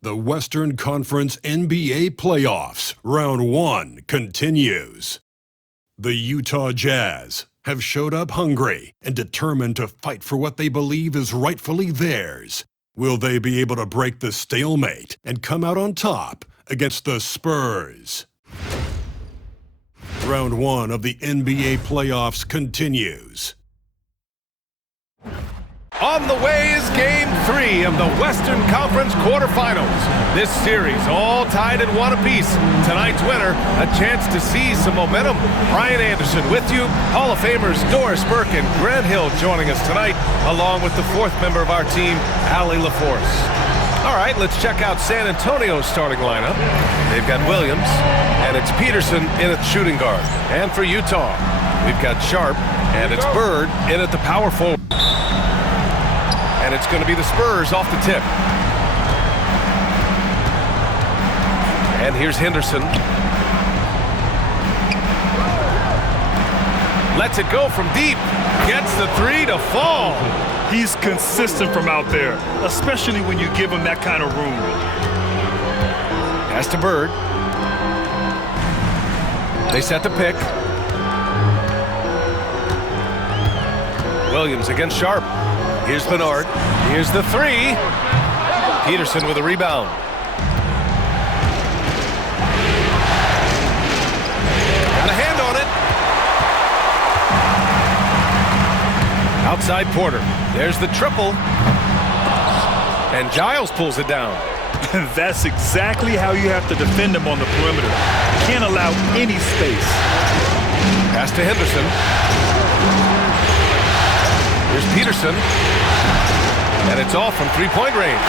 The Western Conference NBA Playoffs, Round 1 continues. The Utah Jazz have showed up hungry and determined to fight for what they believe is rightfully theirs. Will they be able to break the stalemate and come out on top against the Spurs? Round 1 of the NBA Playoffs continues. On the way is Game 3 of the Western Conference quarterfinals. This series all tied at 1 apiece. Tonight's winner, a chance to seize some momentum. Brian Anderson with you. Hall of Famers Doris Burke and Grant Hill joining us tonight, along with the 4th member of our team, Allie LaForce. All right, let's check out San Antonio's starting lineup. They've got Williams, and it's Peterson in at shooting guard. And for Utah, we've got Sharp, and it's Bird in at the power forward. And it's going to be the Spurs off the tip. And here's Henderson. Lets it go from deep. Gets the 3 to fall. He's consistent from out there, especially when you give him that kind of room. Pass to Bird. They set the pick. Williams against Sharp. Here's Bernard. Here's the 3. Peterson with a rebound. Got a hand on it. Outside Porter. There's the triple. And Giles pulls it down. That's exactly how you have to defend him on the perimeter. Can't allow any space. Pass to Henderson. Here's Peterson. And it's off from three-point range.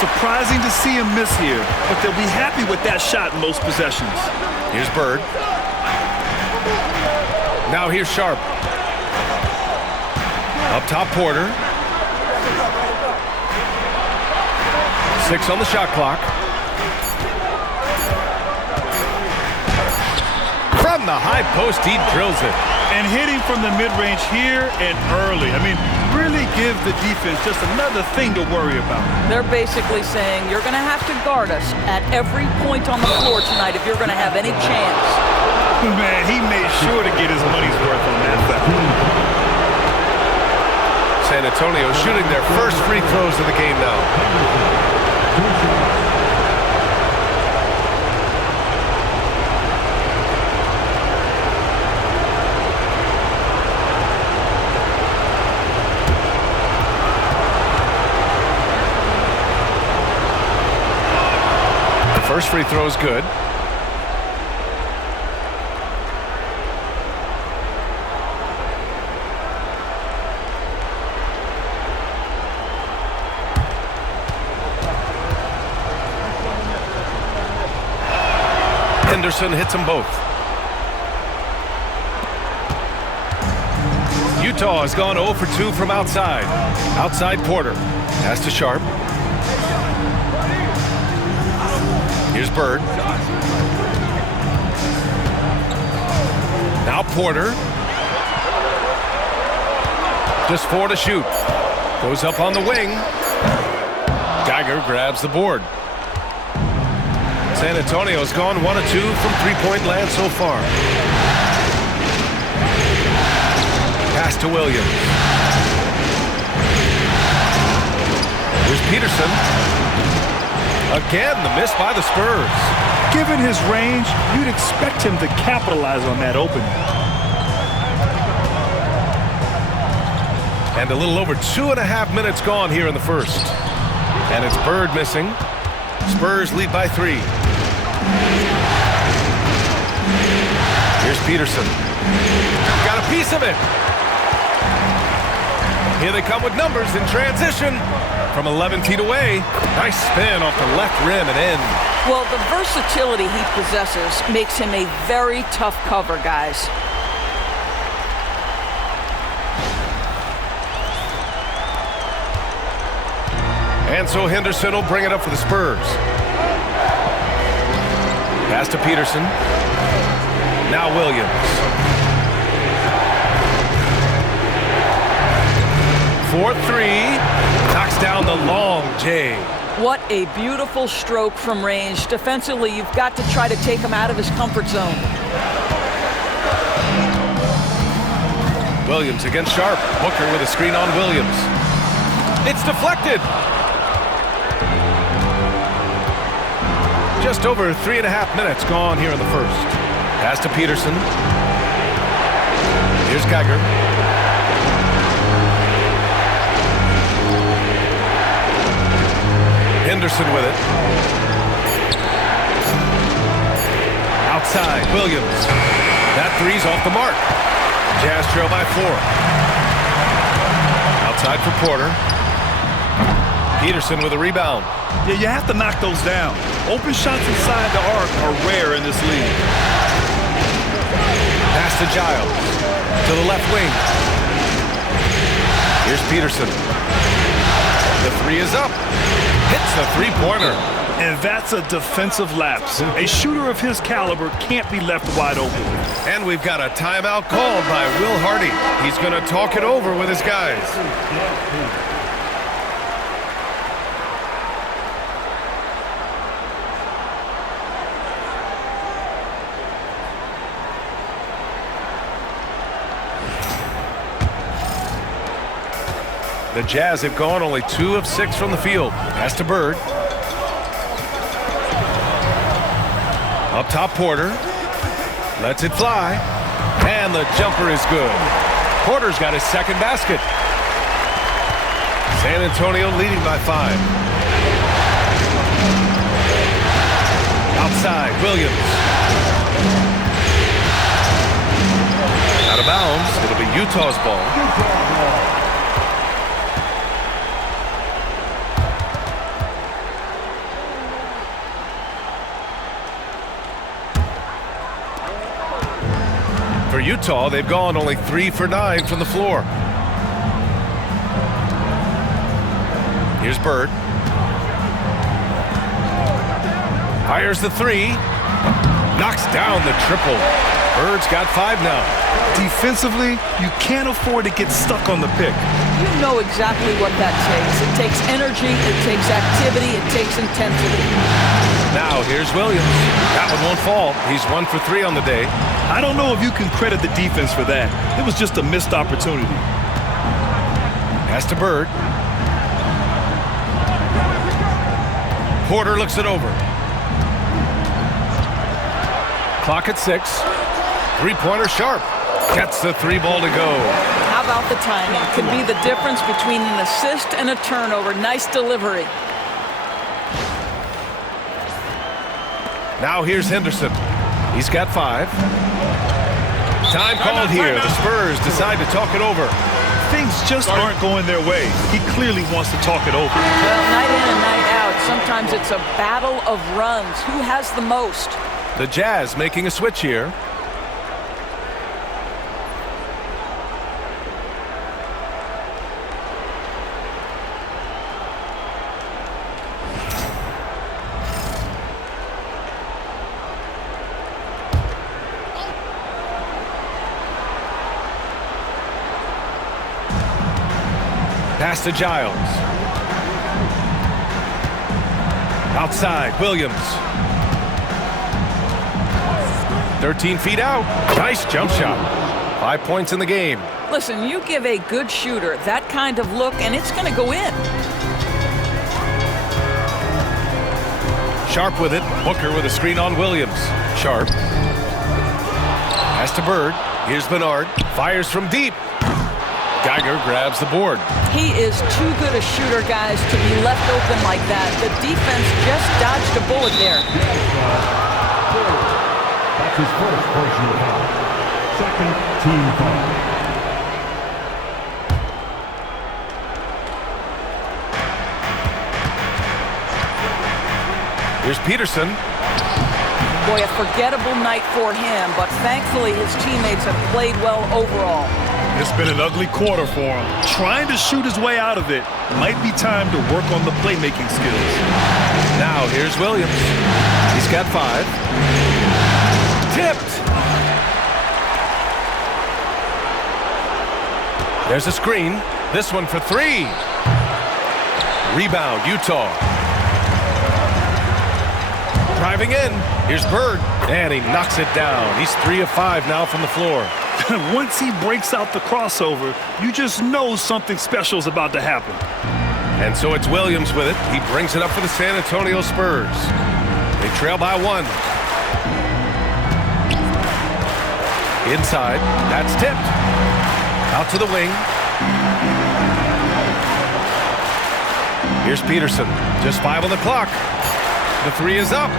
Surprising to see him miss here, but they'll be happy with that shot in most possessions. Here's Bird. Now here's Sharp. Up top, Porter. 6 on the shot clock. From the high post, he drills it. And hitting from the mid-range here and early. I mean, really give the defense just another thing to worry about. They're basically saying you're going to have to guard us at every point on the floor tonight if you're going to have any chance. Man, he made sure to get his money's worth on that foul. San Antonio shooting their first free throws of the game now. First free throw is good. Henderson hits them both. Utah has gone 0 for 2 from outside. Outside Porter. Pass to Sharp. Here's Bird. Now Porter. Just 4 to shoot. Goes up on the wing. Geiger grabs the board. San Antonio's gone 1 of 2 from three-point land so far. Pass to Williams. Here's Peterson. Again, the miss by the Spurs. Given his range, you'd expect him to capitalize on that opening. And a little over 2.5 minutes gone here in the first. And it's Bird missing. Spurs lead by 3. Here's Peterson. Got a piece of it. Here they come with numbers in transition. From 11 feet away, nice spin off the left rim and in. Well, the versatility he possesses makes him a very tough cover, guys. And so Henderson will bring it up for the Spurs. Pass to Peterson. Now Williams. 4-3. Knocks down the long J. What a beautiful stroke from range. Defensively, you've got to try to take him out of his comfort zone. Williams against Sharp. Booker with a screen on Williams. It's deflected. Just over 3.5 minutes gone here in the first. Pass to Peterson. Here's Geiger. Henderson with it. Outside, Williams. That three's off the mark. Jazz trail by 4. Outside for Porter. Peterson with a rebound. Yeah, you have to knock those down. Open shots inside the arc are rare in this league. Pass to Giles. To the left wing. Here's Peterson. The three is up. Hits the three-pointer. And that's a defensive lapse. A shooter of his caliber can't be left wide open. And we've got a timeout called by Will Hardy. He's going to talk it over with his guys. The Jazz have gone only 2 of 6 from the field. Pass to Bird. Up top, Porter. Lets it fly. And the jumper is good. Porter's got his second basket. San Antonio leading by 5. Outside, Williams. Out of bounds. It'll be Utah's ball. For Utah, they've gone only 3 for 9 from the floor. Here's Bird. Fires the 3. Knocks down the triple. Bird's got 5 now. Defensively, you can't afford to get stuck on the pick. You know exactly what that takes. It takes energy, it takes activity, it takes intensity. Now here's Williams. That one won't fall. He's 1 for 3 on the day. I don't know if you can credit the defense for that. It was just a missed opportunity. Pass to Bird. Porter looks it over. Clock at 6. Three-pointer Sharp. Gets the 3 ball to go. How about the timing? Could be the difference between an assist and a turnover. Nice delivery. Now here's Henderson. He's got 5. Time called here. The Spurs decide to talk it over. Things just aren't going their way. He clearly wants to talk it over. Well, night in and night out, sometimes it's a battle of runs. Who has the most? The Jazz making a switch here. Pass to Giles. Outside, Williams. 13 feet out. Nice jump shot. 5 points in the game. Listen, you give a good shooter that kind of look, and it's going to go in. Sharp with it. Booker with a screen on Williams. Sharp. Pass to Bird. Here's Bernard. Fires from deep. Geiger grabs the board. He is too good a shooter, guys, to be left open like that. The defense just dodged a bullet there. That's his first personal foul. Second team foul. Here's Peterson. Boy, a forgettable night for him, but thankfully his teammates have played well overall. It's been an ugly quarter for him. Trying to shoot his way out of it might be time to work on the playmaking skills. Now here's Williams. He's got 5. Tipped. There's a screen. This one for 3. Rebound, Utah. Driving in. Here's Bird. And he knocks it down. He's 3 of 5 now from the floor. Once he breaks out the crossover, you just know something special is about to happen. And so it's Williams with it. He brings it up for the San Antonio Spurs. They trail by 1. Inside. That's tipped. Out to the wing. Here's Peterson. Just 5 on the clock. The 3 is up.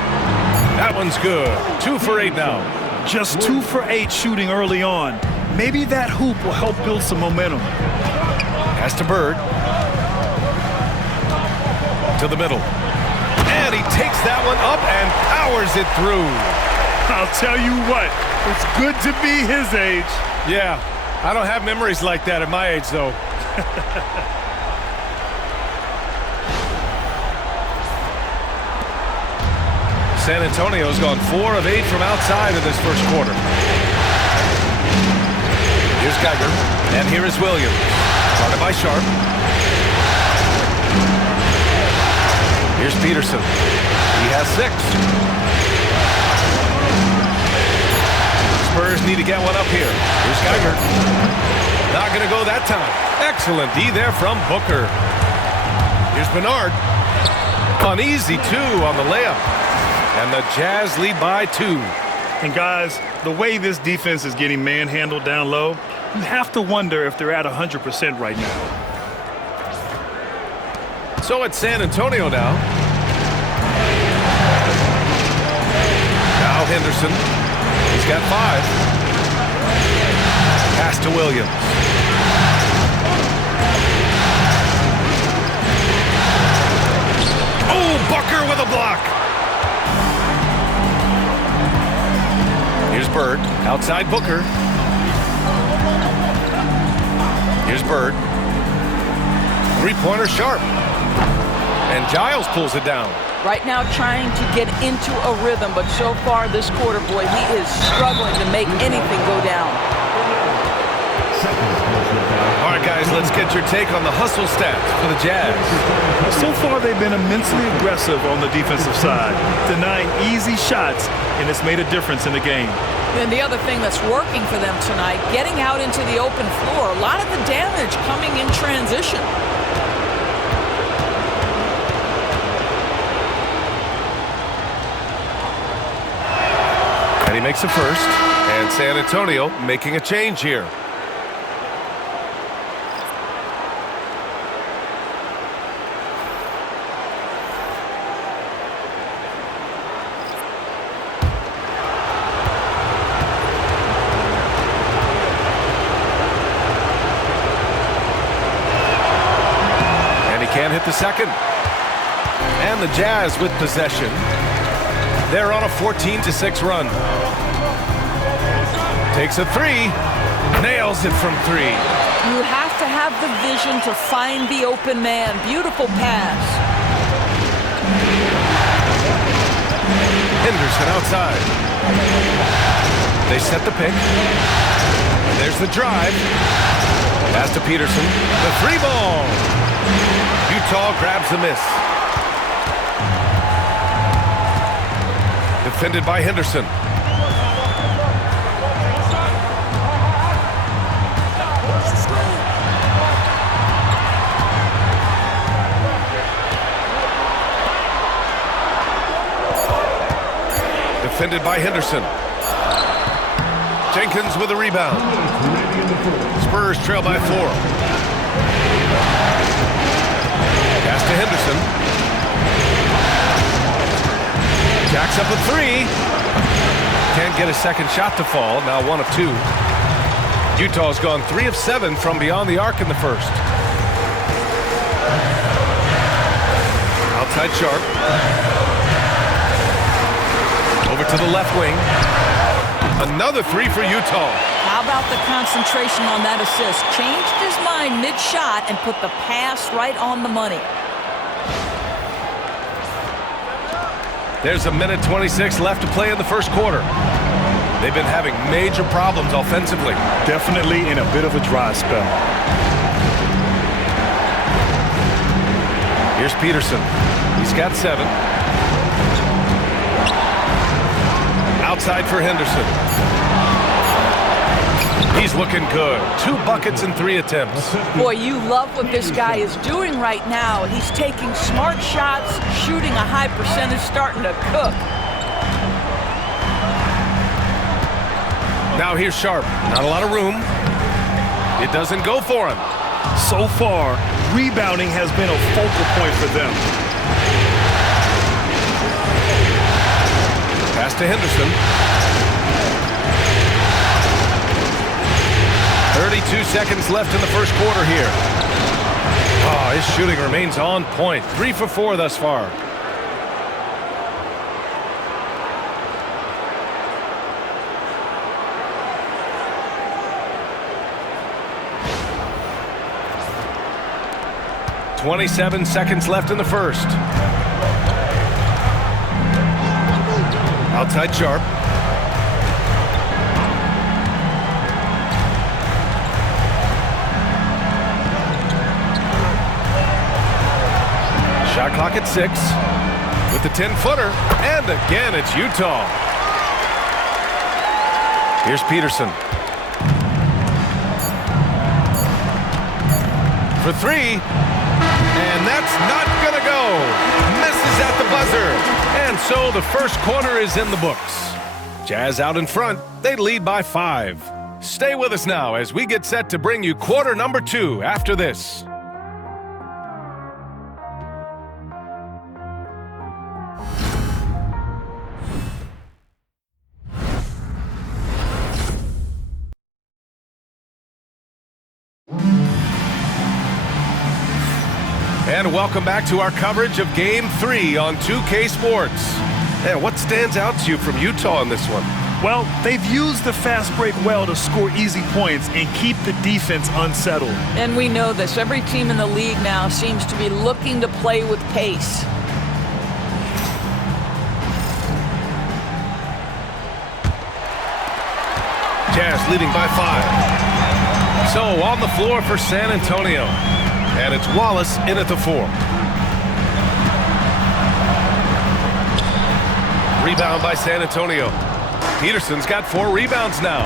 That one's good. 2 for 8 now. Just 2 for 8 shooting early on. Maybe that hoop will help build some momentum. Pass to Bird. To the middle. And he takes that one up and powers it through. I'll tell you what, it's good to be his age. Yeah, I don't have memories like that at my age, though. San Antonio's gone 4 of 8 from outside in this first quarter. Here's Geiger, and here is Williams. Guarded by Sharp. Here's Peterson. He has 6. Spurs need to get one up here. Here's Geiger. Not going to go that time. Excellent D there from Booker. Here's Bernard. Uneasy 2 on the layup. And the Jazz lead by 2. And guys, the way this defense is getting manhandled down low, you have to wonder if they're at 100% right now. So it's San Antonio now. Now Henderson. He's got 5. Pass to Williams. Oh, Booker with a block. Here's Bird. Outside Booker. Here's Bird. 3-pointer Sharp. And Giles pulls it down. Right now trying to get into a rhythm, but so far this quarter, boy, he is struggling to make anything go down. All right, guys, let's get your take on the hustle stats for the Jazz. So far, they've been immensely aggressive on the defensive side, denying easy shots, and it's made a difference in the game. And the other thing that's working for them tonight, getting out into the open floor, a lot of the damage coming in transition. And he makes a first, and San Antonio making a change here. Can't hit the second. And the Jazz with possession. They're on a 14-6 run. Takes a 3. Nails it from 3. You have to have the vision to find the open man. Beautiful pass. Henderson outside. They set the pick. And there's the drive. Pass to Peterson. The 3-ball. Utah grabs the miss. Defended by Henderson. Defended by Henderson. Jenkins with a rebound. Spurs trail by 4. Pass to Henderson. Jacks up a 3. Can't get a second shot to fall. Now 1 of 2. Utah's gone 3 of 7 from beyond the arc in the first. Outside Sharp. Over to the left wing. Another 3 for Utah. How about the concentration on that assist? Changed his mind mid-shot and put the pass right on the money. There's a minute 26 left to play in the first quarter. They've been having major problems offensively. Definitely in a bit of a dry spell. Here's Peterson. He's got 7. Outside for Henderson. He's looking good. 2 buckets in 3 attempts. Boy, you love what this guy is doing right now. He's taking smart shots, shooting a high percentage, starting to cook. Now here's Sharp. Not a lot of room. It doesn't go for him. So far, rebounding has been a focal point for them. Pass to Henderson. 32 seconds left in the first quarter here. Oh, his shooting remains on point. 3 for 4 thus far. .27 seconds left in the first. Outside Sharp. Shot clock at 6 with the 10-footer, and again it's Utah. Here's Peterson. For 3, and that's not gonna go. Misses at the buzzer, and so the first quarter is in the books. Jazz out in front, they lead by 5. Stay with us now as we get set to bring you quarter number 2 after this. And welcome back to our coverage of Game 3 on 2K Sports. And what stands out to you from Utah in this one? Well, they've used the fast break well to score easy points and keep the defense unsettled. And we know this. Every team in the league now seems to be looking to play with pace. Jazz leading by 5. So on the floor for San Antonio. And it's Wallace in at the 4. Rebound by San Antonio. Peterson's got 4 rebounds now.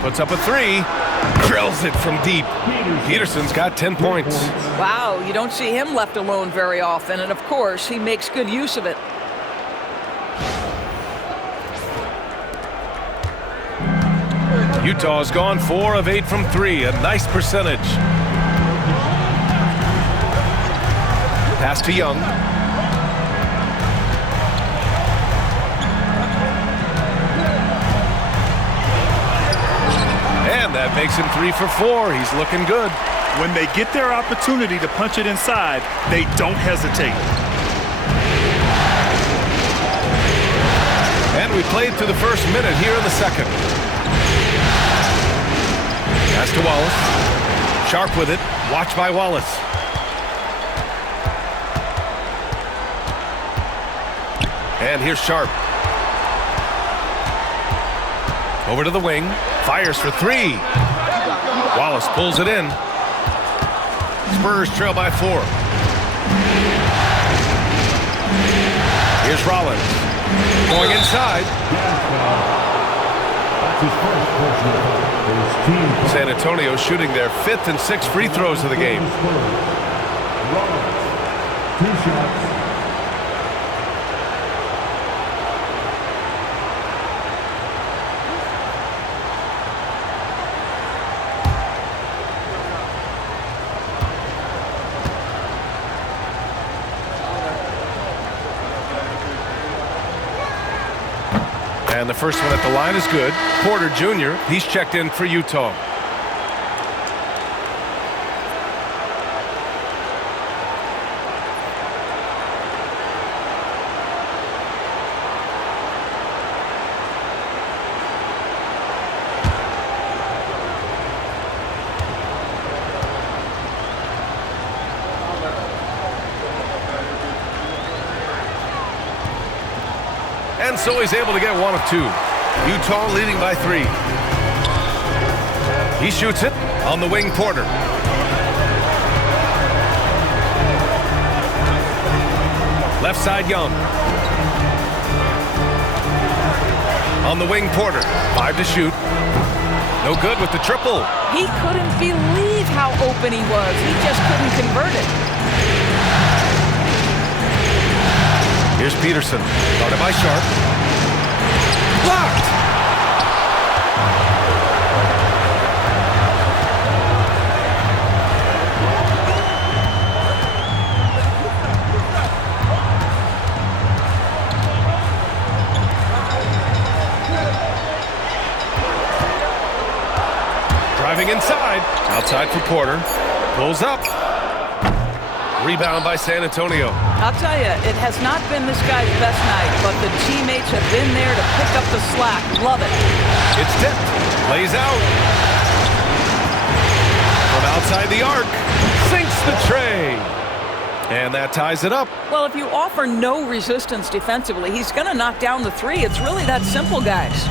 Puts up a 3. Drills it from deep. Peterson's got 10 points. Wow, you don't see him left alone very often. And of course, he makes good use of it. Utah's gone 4 of 8 from 3, a nice percentage. Pass to Young. And that makes him 3 for 4. He's looking good. When they get their opportunity to punch it inside, they don't hesitate. And we played through the first minute here in the second. Pass to Wallace. Sharp with it. Watch by Wallace. And here's Sharp. Over to the wing. Fires for 3. Wallace pulls it in. Spurs trail by 4. Here's Rollins. Going inside. San Antonio shooting their 5th and 6th free throws of the game. 2 shots. And the first one at the line is good. Porter Jr., he's checked in for Utah. And so he's able to get 1 of 2. Utah leading by 3. He shoots it on the wing, Porter. Left side, Young. On the wing, Porter. 5 to shoot. No good with the triple. He couldn't believe how open he was. He just couldn't convert it. Here's Peterson. Guarded by Sharp. Blocked! Driving inside. Outside for Porter. Pulls up. Rebound by San Antonio. I'll tell you, it has not been this guy's best night, but the teammates have been there to pick up the slack. Love it. It's tipped. Lays out. From outside the arc. Sinks the tray. And that ties it up. Well, if you offer no resistance defensively, he's going to knock down the three. It's really that simple, guys.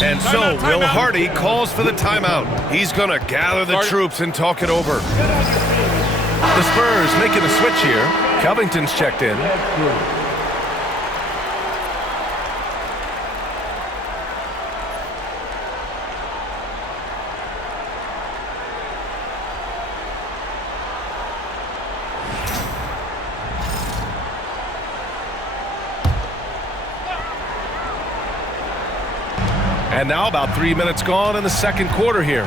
And so Will Hardy calls for the timeout. He's going to gather the troops and talk it over. The Spurs making a switch here. Covington's checked in. And now about 3 minutes gone in the second quarter here.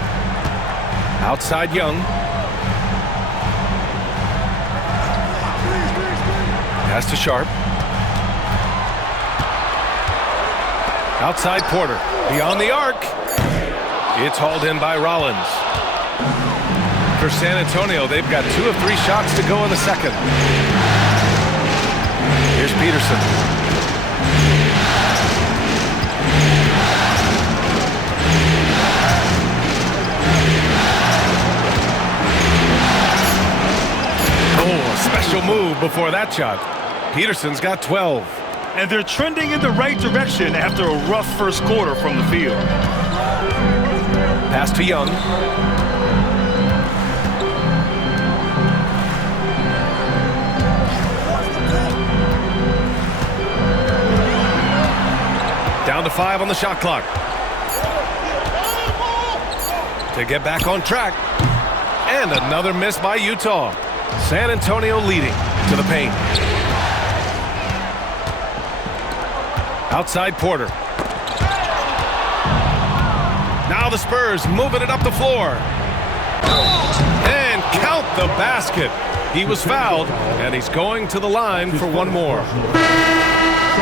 Outside Young. Pass to Sharp. Outside Porter. Beyond the arc. It's hauled in by Rollins. For San Antonio, they've got 2 of 3 shots to go in the second. Here's Peterson. Special move before that shot. Peterson's got 12. And they're trending in the right direction after a rough first quarter from the field. Pass to Young. Down to 5 on the shot clock. To get back on track. And another miss by Utah. San Antonio leading to the paint. Outside Porter. Now the Spurs moving it up the floor. And count the basket. He was fouled, and he's going to the line for one more.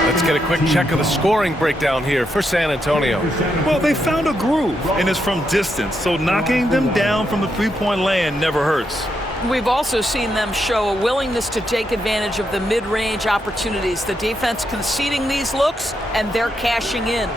Let's get a quick check of the scoring breakdown here for San Antonio. Well, they found a groove, and it's from distance, so knocking them down from the three-point land never hurts. We've also seen them show a willingness to take advantage of the mid-range opportunities. The defense conceding these looks, and they're cashing in.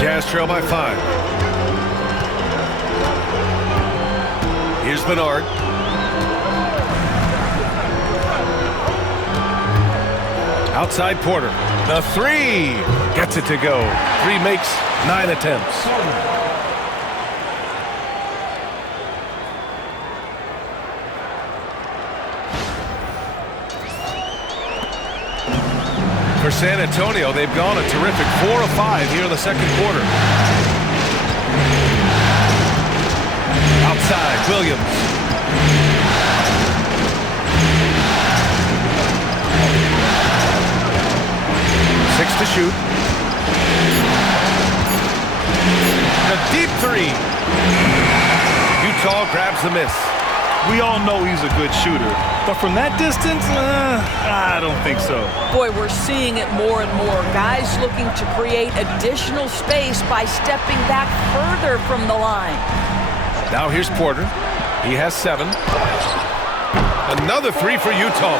Jazz trail by 5. Here's Bernard. Outside Porter. The 3. Gets it to go. 3 makes 9 attempts. For San Antonio, they've gone a terrific 4 of 5 here in the second quarter. Outside, Williams. Six to shoot. The deep 3. Utah grabs the miss. We all know he's a good shooter, but from that distance, I don't think so. Boy, we're seeing it more and more. Guys looking to create additional space by stepping back further from the line. Now here's Porter. He has 7. Another 3 for Utah.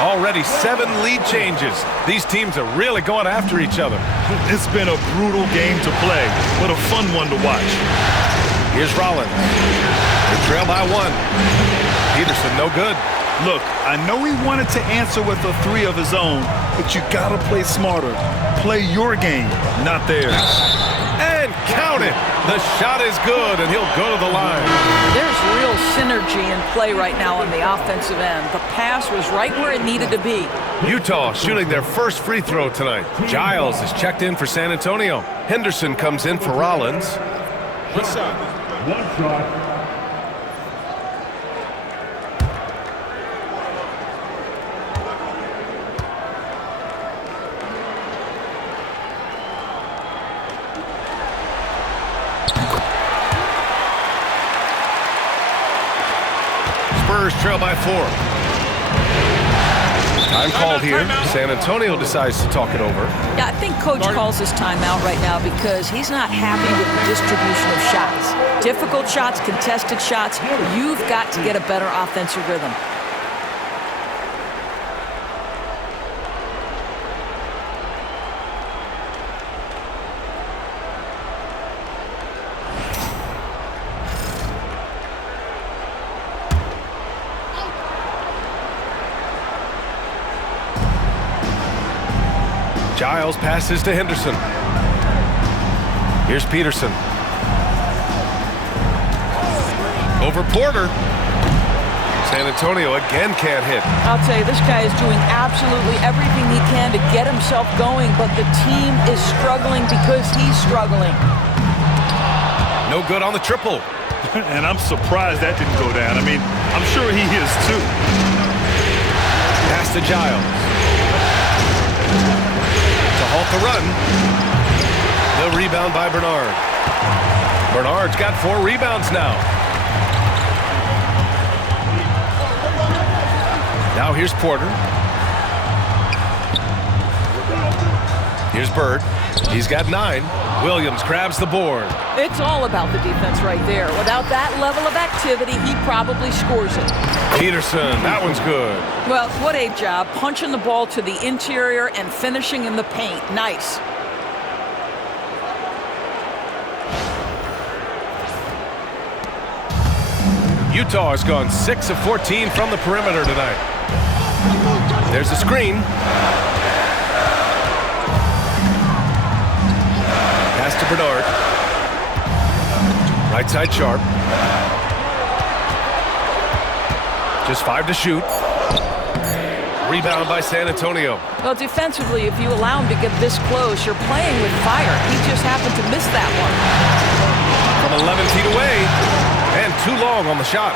Already 7 lead changes. These teams are really going after each other. It's been a brutal game to play, but a fun one to watch. Here's Rollins. They trail by 1. Peterson no good. Look, I know he wanted to answer with a 3 of his own, but you gotta play smarter. Play your game, not theirs. And count it. The shot is good, and he'll go to the line. There's real synergy in play right now on the offensive end. The pass was right where it needed to be. Utah shooting their first free throw tonight. Giles is checked in for San Antonio. Henderson comes in for Rollins. One shot. Spurs trail by 4. Time called here. San Antonio decides to talk it over. Yeah, I think Coach calls his timeout right now because he's not happy with the distribution of shots. Difficult shots, contested shots. You've got to get a better offensive rhythm. Giles passes to Henderson. Here's Peterson. Over Porter. San Antonio again can't hit. I'll tell you, this guy is doing absolutely everything he can to get himself going, but the team is struggling because he's struggling. No good on the triple. And I'm surprised that didn't go down. I mean, I'm sure he is too. Pass to Giles. To halt the run. The rebound by Bernard. Bernard's got 4 rebounds now. Now here's Porter. Here's Bird. He's got 9. Williams grabs the board. It's all about the defense right there. Without that level of activity, he probably scores it. Peterson, that one's good. Well, what a job, punching the ball to the interior and finishing in the paint. Nice. Utah has gone 6 of 14 from the perimeter tonight. There's a screen. Pass to Bernard. Right side Sharp. Just 5 to shoot. Rebound by San Antonio. Well, defensively, if you allow him to get this close, you're playing with fire. He just happened to miss that one. From 11 feet away, and too long on the shot.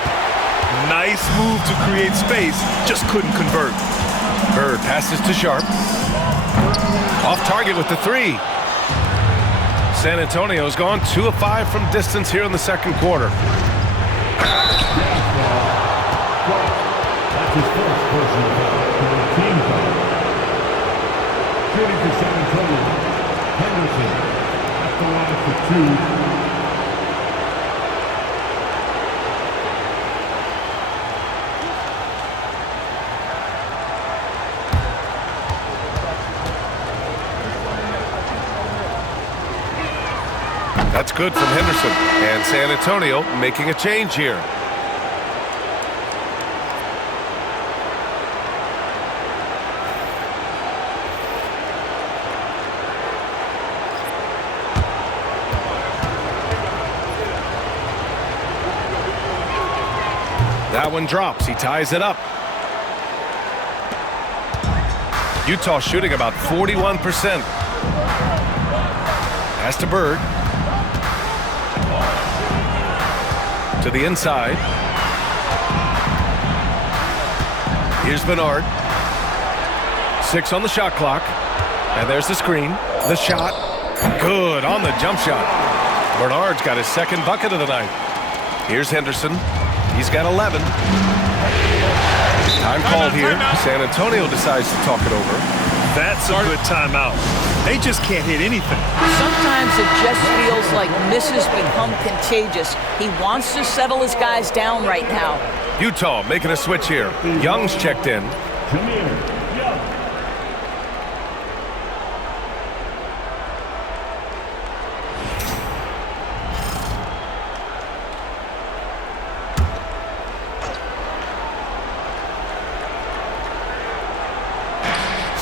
Nice move to create space, just couldn't convert. Bird passes to Sharp. Off target with the 3. San Antonio's gone 2 of 5 from distance here in the second quarter. That's his first personal foul. Team foul. Shooting for San Antonio. Henderson at the line for 2. That's good from Henderson. And San Antonio making a change here. That one drops. He ties it up. Utah shooting about 41%. Pass to Bird. To the inside. Here's Bernard. 6 on the shot clock. And there's the screen. The shot. Good on the jump shot. Bernard's got his second bucket of the night. Here's Henderson. He's got 11. Time called here. San Antonio decides to talk it over. That's a good timeout. They just can't hit anything. Sometimes it just feels like misses become contagious. He wants to settle his guys down right now. Utah making a switch here. Young's checked in.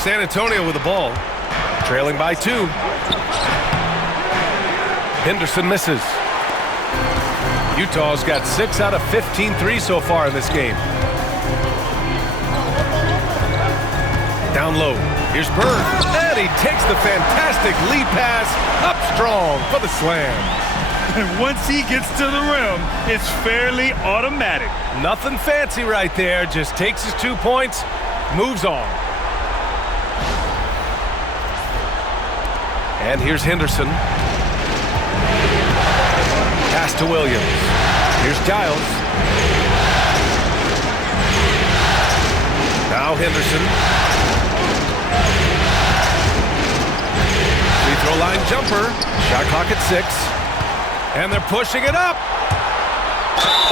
San Antonio with the ball, trailing by 2. Henderson misses. Utah's got 6 out of 15 threes so far in this game. Down low, here's Bird, and he takes the fantastic lead pass up strong for the slam. And once he gets to the rim, it's fairly automatic. Nothing fancy right there, just takes his 2 points, moves on. And here's Henderson. Pass to Williams. Here's Giles. Now Henderson. Free throw line jumper. Shot clock at 6. And they're pushing it up.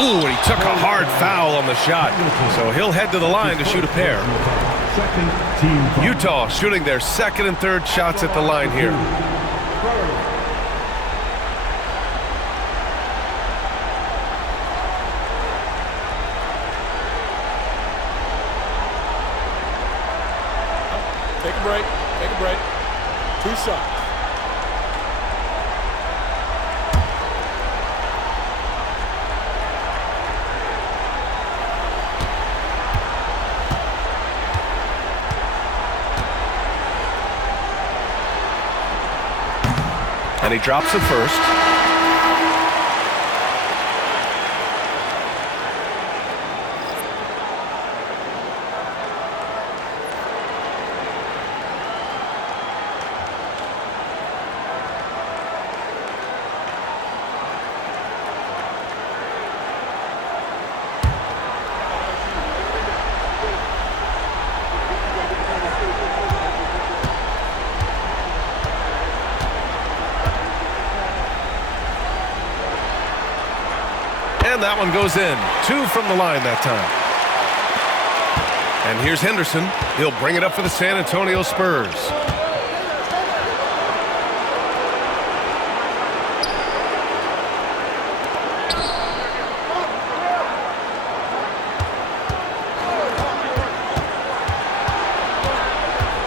Ooh, and he took a hard foul on the shot. So he'll head to the line to shoot a pair. Utah shooting their second and third shots at the line here. Take a break. Take a break. 2 shots. And he drops it first. And that one goes in. 2 from the line that time. And here's Henderson. He'll bring it up for the San Antonio Spurs.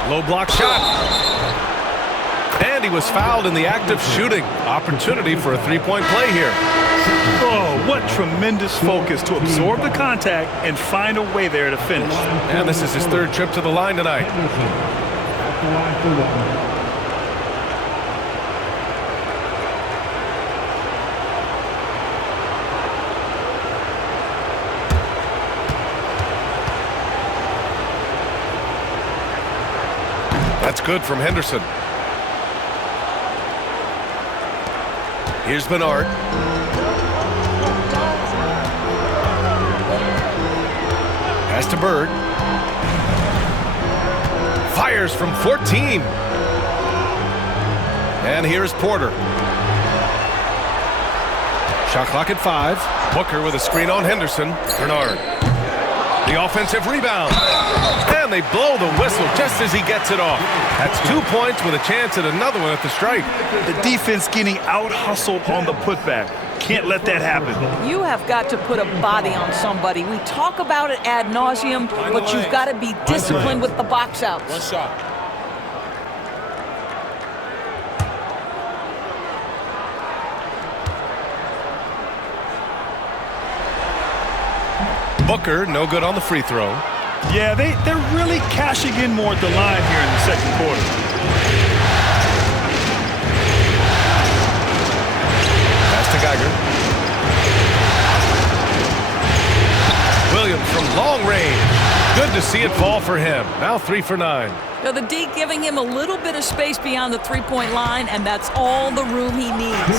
Low block shot. And he was fouled in the act of shooting. Opportunity for a 3-point play here. Oh, what tremendous focus to absorb the contact and find a way there to finish. And this is his 3rd trip to the line tonight. That's good from Henderson. Here's Bernard. Pass to Bird. Fires from 14. And here's Porter. Shot clock at 5. Booker with a screen on Henderson. Bernard. The offensive rebound. And they blow the whistle just as he gets it off. That's 2 points with a chance at another one at the stripe. The defense getting out-hustled on the putback. Can't let that happen. You have got to put a body on somebody. We talk about it ad nauseum, but you've got to be disciplined with the box outs. 1 shot. Booker, no good on the free throw. Yeah, they're really cashing in more at the line here in the second quarter. Pass to Geiger. Williams from long range. Good to see it fall for him. Now 3 for 9. Now the D giving him a little bit of space beyond the 3-point line, and that's all the room he needs.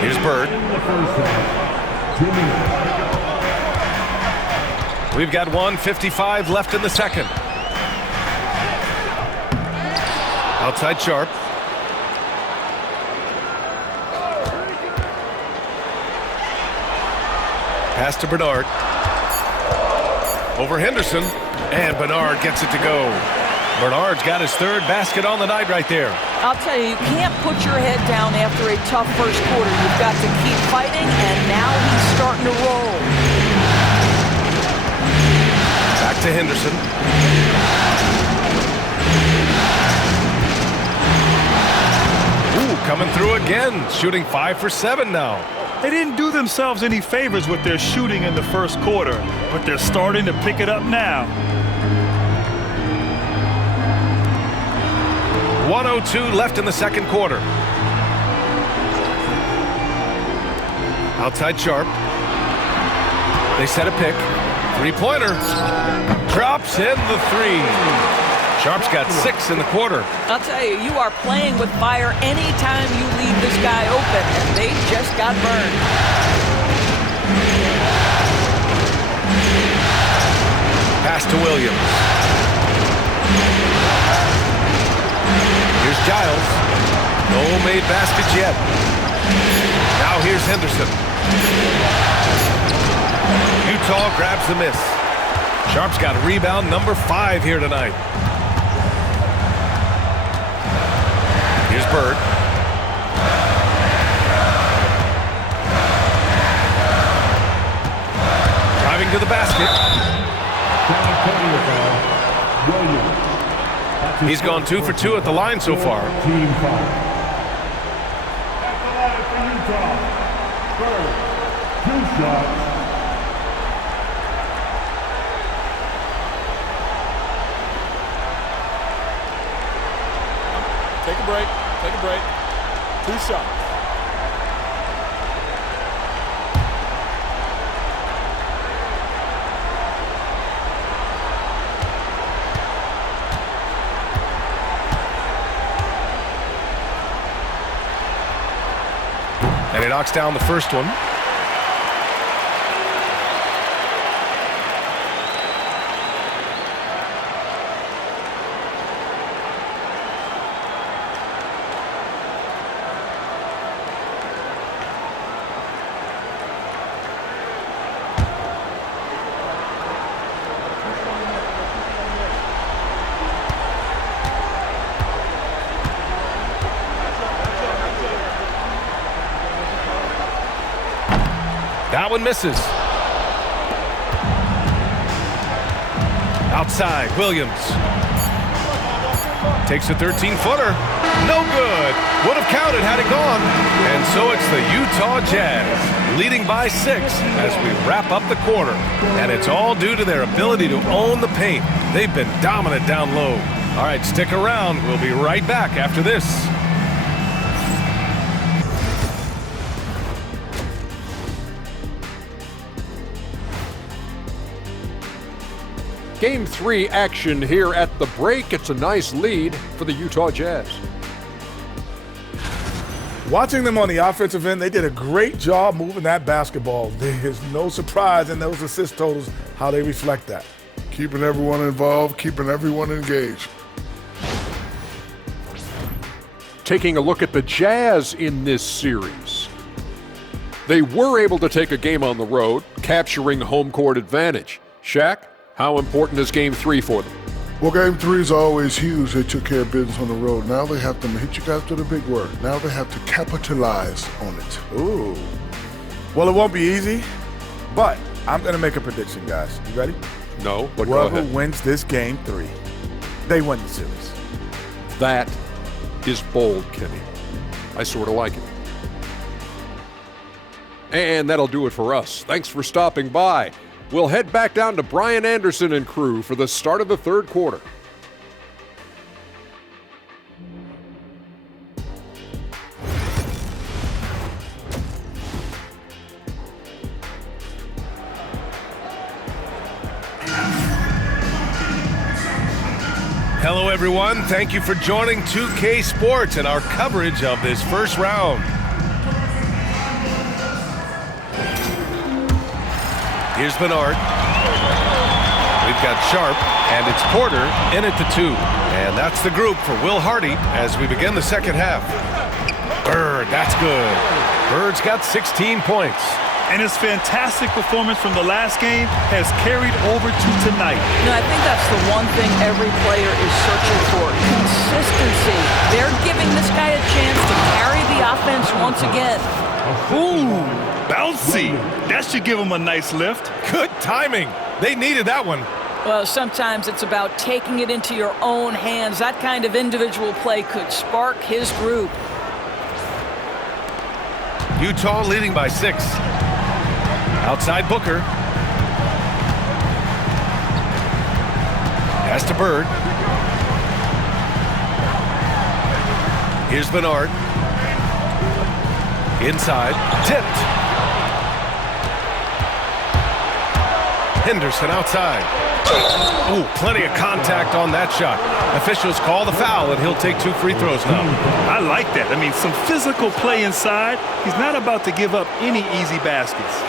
Here's Bird. We've got 1:55 left in the second. Outside Sharp. Pass to Bernard. Over Henderson. And Bernard gets it to go. Bernard's got his 3rd basket on the night right there. I'll tell you, you can't put your head down after a tough first quarter. You've got to keep fighting, and now he's starting to roll. Back to Henderson. coming through again, shooting 5 for 7 now. They didn't do themselves any favors with their shooting in the first quarter, but they're starting to pick it up now. 1:02 left in the second quarter. Outside Sharp. They set a pick. Three-pointer. Drops in the three. Sharp's got 6 in the quarter. I'll tell you, you are playing with fire anytime you leave this guy open, and they just got burned. Pass to Williams. Here's Giles. No made baskets yet. Now here's Henderson. Utah grabs the miss. Sharp's got rebound number 5 here tonight. Here's Bird. Driving to the basket. He's gone 2 for 2 at the line so far. Team foul. At the line for Utah. Bird, 2 shots. Take a break. Take a break. 2 shots. And he knocks down the first one. That one misses. Outside, Williams. Takes a 13-footer. No good. Would have counted had it gone. And so it's the Utah Jazz leading by 6 as we wrap up the quarter. And it's all due to their ability to own the paint. They've been dominant down low. All right, stick around. We'll be right back after this. Game 3 action here at the break. It's a nice lead for the Utah Jazz. Watching them on the offensive end, they did a great job moving that basketball. There's no surprise in those assist totals how they reflect that. Keeping everyone involved, keeping everyone engaged. Taking a look at the Jazz in this series. They were able to take a game on the road, capturing home court advantage. Shaq, how important is Game 3 for them? Well, Game 3 is always huge. They took care of business on the road. Now they have to hit you guys with a big word. Now they have to capitalize on it. Ooh. Well, it won't be easy, but I'm going to make a prediction, guys. You ready? No, but go Whoever ahead. wins this Game 3, they win the series. That is bold, Kenny. I sort of like it. And that'll do it for us. Thanks for stopping by. We'll head back down to Brian Anderson and crew for the start of the third quarter. Hello, everyone. Thank you for joining 2K Sports and our coverage of this first round. Here's Bernard. We've got Sharp, and it's Porter in at the 2. And that's the group for Will Hardy as we begin the second half. Bird, that's good. Bird's got 16 points. And his fantastic performance from the last game has carried over to tonight. You know, I think that's the one thing every player is searching for, consistency. They're giving this guy a chance to carry the offense once again. Ooh, bouncy. That should give him a nice lift. Good timing. They needed that one. Well, sometimes it's about taking it into your own hands. That kind of individual play could spark his group. Utah leading by 6. Outside Booker. Pass to Bird. Here's Bernard. Inside. Tipped. Henderson outside. Ooh, plenty of contact on that shot. Officials call the foul, and he'll take 2 free throws now. I like that. I mean, some physical play inside. He's not about to give up any easy baskets.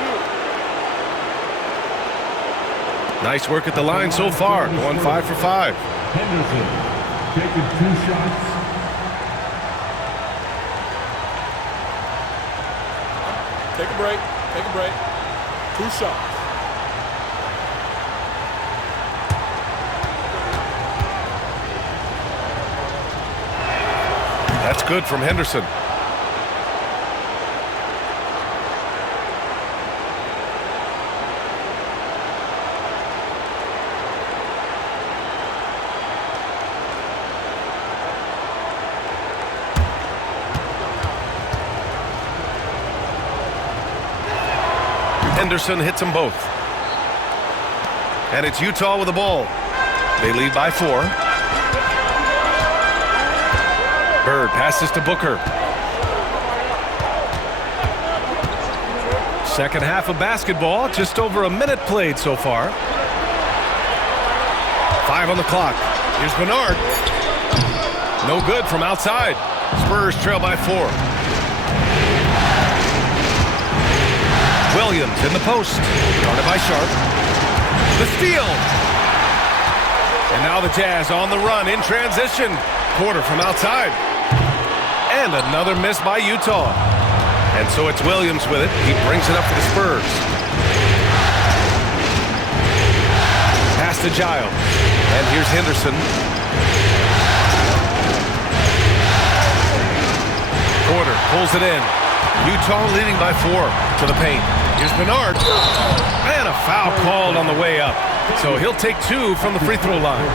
Nice work at the line so far. Going 5 for 5. Henderson taking 2 shots. Take a break. Take a break. 2 shots. That's good from Henderson. Henderson hits them both. And it's Utah with the ball. They lead by 4. Bird passes to Booker. Second half of basketball, just over a minute played so far. 5 on the clock. Here's Bernard. No good from outside. Spurs trail by 4. Williams in the post. Guarded by Sharp. The steal. And now the Jazz on the run in transition. Porter from outside. And another miss by Utah. And so it's Williams with it. He brings it up for the Spurs. Pass to Giles. And here's Henderson. Porter pulls it in. Utah leading by 4 to the paint. Here's Bernard. And a foul called on the way up. So he'll take 2 from the free throw line.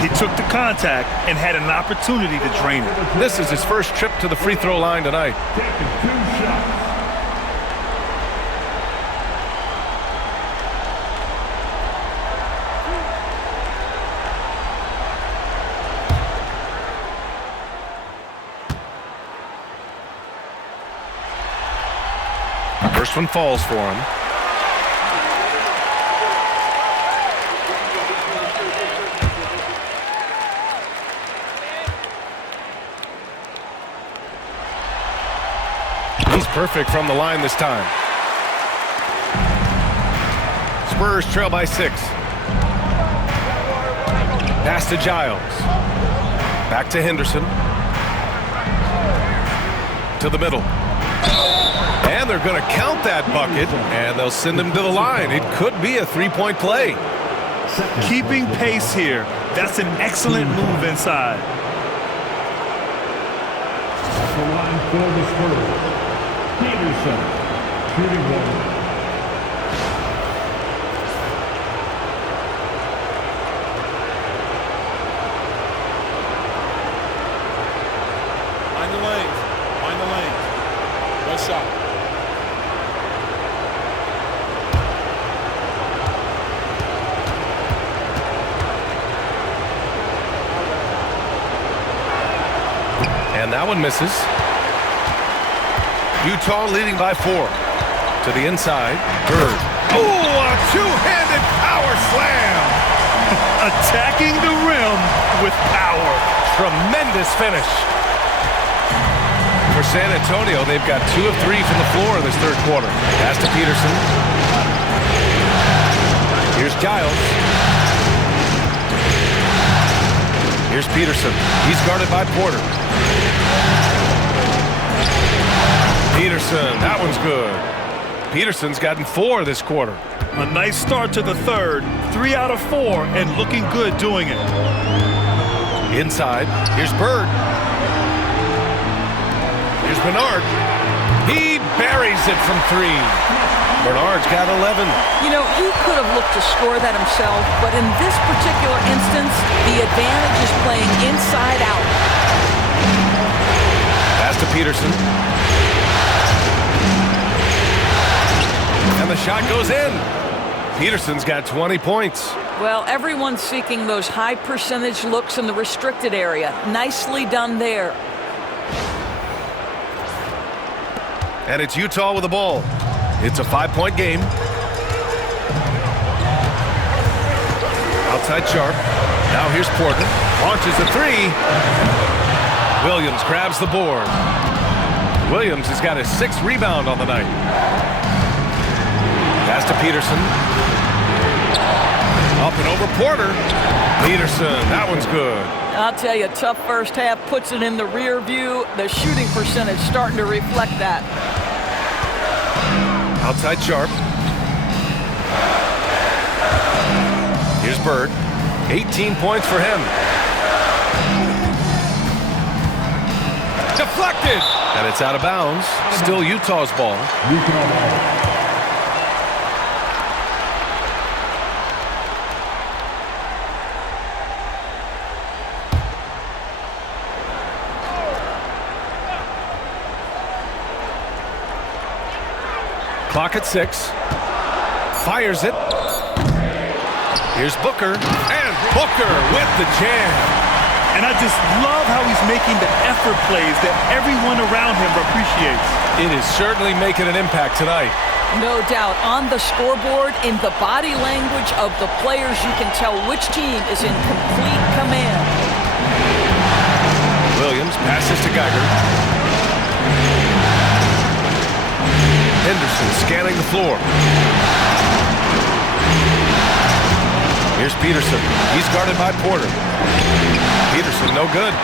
He took the contact and had an opportunity to drain it. This is his first trip to the free throw line tonight. Taking 2 shots. First one falls for him. He's perfect from the line this time. Spurs trail by 6. Pass to Giles. Back to Henderson. To the middle. And they're going to count that bucket, and they'll send him to the line. It could be a 3-point play. Keeping pace here. That's an excellent move inside. Off the line for the Spurs. Peterson shooting 1. Find the lanes. Find the lanes. One shot. And that one misses. Utah leading by 4. To the inside. Bird. Oh, a two-handed power slam. Attacking the rim with power. Tremendous finish. For San Antonio, they've got 2 of 3 from the floor in this third quarter. Pass to Peterson. Here's Giles. Here's Peterson. He's guarded by Porter. Peterson, that one's good. Peterson's gotten 4 this quarter. A nice start to the third. 3 out of 4 and looking good doing it. Inside, here's Bird. Here's Bernard. He buries it from 3. Bernard's got 11. You know, he could have looked to score that himself, but in this particular instance, the advantage is playing inside out. Pass to Peterson. And the shot goes in. Peterson's got 20 points. Well, everyone's seeking those high percentage looks in the restricted area. Nicely done there. And it's Utah with the ball. It's a 5-point game. Outside Sharp. Now here's Porter. Launches a three. Williams grabs the board. Williams has got his 6th rebound on the night. Pass to Peterson. Up and over Porter. Peterson, that one's good. I'll tell you, tough first half, puts it in the rear view. The shooting percentage starting to reflect that. Outside Sharp. Here's Bird. 18 points for him. Deflected! And it's out of bounds. Still Utah's ball. Clock at 6. Fires it. Here's Booker. And Booker with the jam. And I just love how he's making the effort plays that everyone around him appreciates. It is certainly making an impact tonight. No doubt. On the scoreboard, in the body language of the players, you can tell which team is in complete command. Williams passes to Geiger. Henderson scanning the floor. Here's Peterson. He's guarded by Porter. Peterson no good.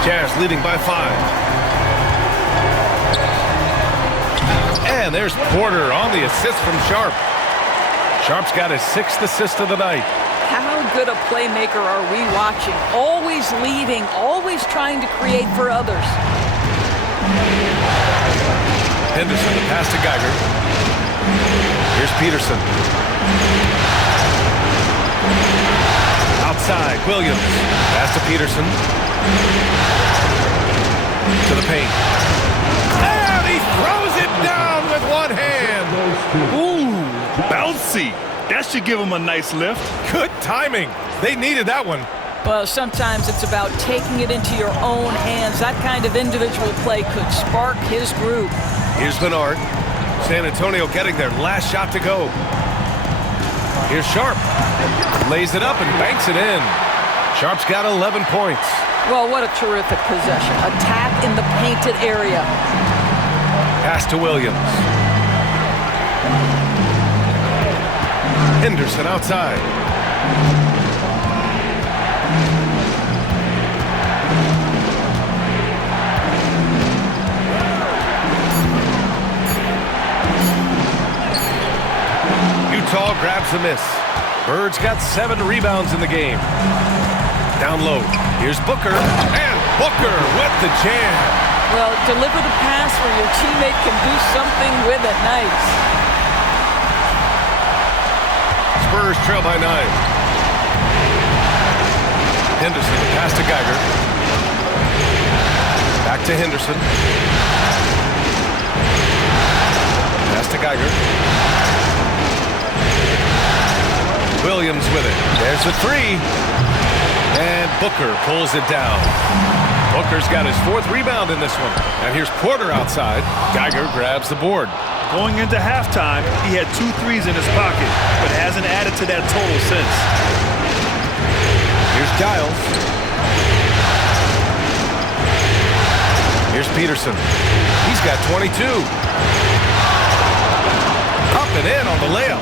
Jazz leading by 5. And there's Porter on the assist from Sharp. Sharp's got his 6th assist of the night. How good a playmaker are we watching? Always leading, always trying to create for others. Henderson, the pass to Geiger. Here's Peterson. Outside, Williams. Pass to Peterson. To the paint. And he throws it down with one hand. Ooh, bouncy. That should give him a nice lift. Good timing. They needed that one. Well, sometimes it's about taking it into your own hands. That kind of individual play could spark his group. Here's Bernard. San Antonio getting their last shot to go. Here's Sharp. Lays it up and banks it in. Sharp's got 11 points. Well, what a terrific possession. Attack in the painted area. Pass to Williams. Henderson outside. Utah grabs the miss. Bird's got 7 rebounds in the game. Down low. Here's Booker. And Booker with the jam. Well, deliver the pass where your teammate can do something with it. Nice. Spurs trail by 9. Henderson, pass to Geiger. Back to Henderson. Pass to Geiger. Williams with it. There's the 3. And Booker pulls it down. Booker's got his 4th rebound in this one. And here's Porter outside. Geiger grabs the board. Going into halftime, he had 2 threes in his pocket, but hasn't added to that total since. Here's Giles. Here's Peterson. He's got 22. Up and in on the layup.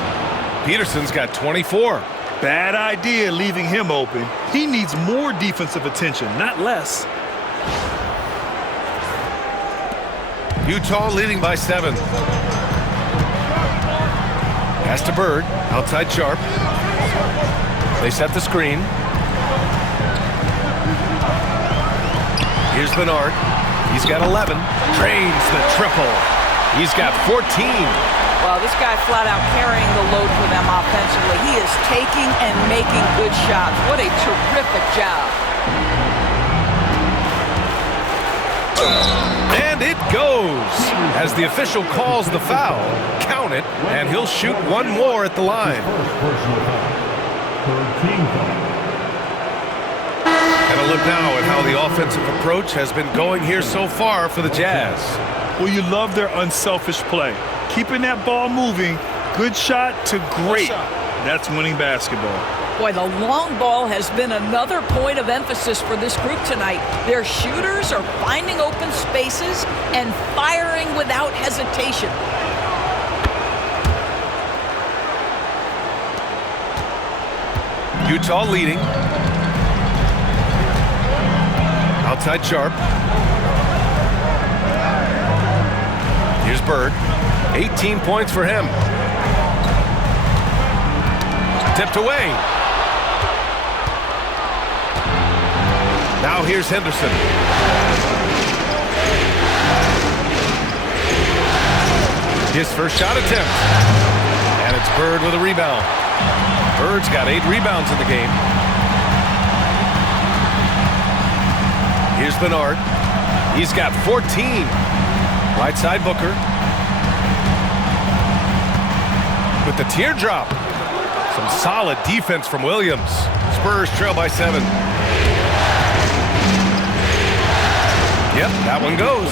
Peterson's got 24. Bad idea leaving him open. He needs more defensive attention, not less. Utah leading by 7. Pass to Bird. Outside Sharp. They set the screen. Here's Bernard. He's got 11. Drains the triple. He's got 14. Well, this guy flat out carrying the load for them offensively. He is taking and making good shots. What a terrific job. And it goes. As the official calls the foul, count it, and he'll shoot one more at the line. And a look now at how the offensive approach has been going here so far for the Jazz. Well, you love their unselfish play. Keeping that ball moving, good shot to great. That's winning basketball. Boy, the long ball has been another point of emphasis for this group tonight. Their shooters are finding open spaces and firing without hesitation. Utah leading. Outside Sharp. Here's Bird. 18 points for him. Tipped away. Now here's Henderson. His first shot attempt. And it's Bird with a rebound. Bird's got 8 rebounds in the game. Here's Bernard. He's got 14. Right side Booker. With the teardrop. Some solid defense from Williams. Spurs trail by 7. Yep, that one goes.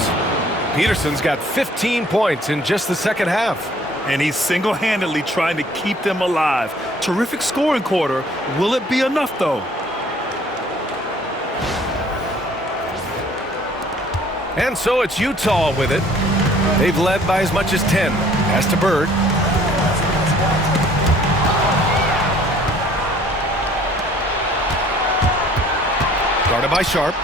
Peterson's got 15 points in just the second half. And he's single-handedly trying to keep them alive. Terrific scoring quarter. Will it be enough, though? And so it's Utah with it. They've led by as much as 10. Pass to Bird. Guarded by Sharp.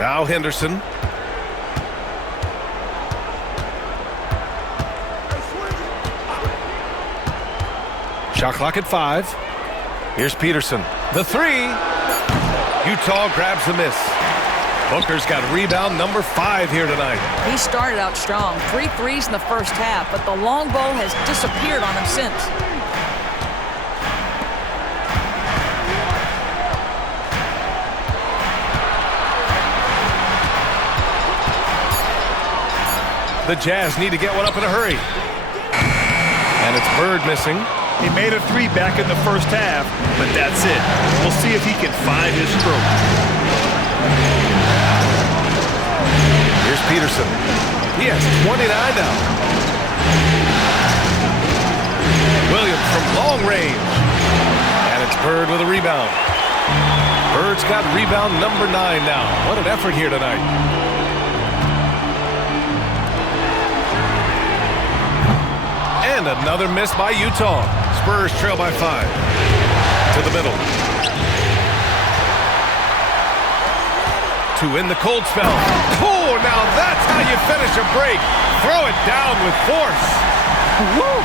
Now Henderson. Shot clock at 5. Here's Peterson. The 3. Utah grabs the miss. Booker's got rebound number 5 here tonight. He started out strong. 3 threes in the first half, but the long ball has disappeared on him since. The Jazz need to get one up in a hurry. And it's Bird missing. He made a 3 back in the first half, but that's it. We'll see if he can find his stroke. Here's Peterson. He has 29 now. Williams from long range. And it's Bird with a rebound. Bird's got rebound number 9 now. What an effort here tonight. And another miss by Utah. Spurs trail by 5. To the middle. To in the cold spell. Oh, now that's how you finish a break. Throw it down with force. Woo!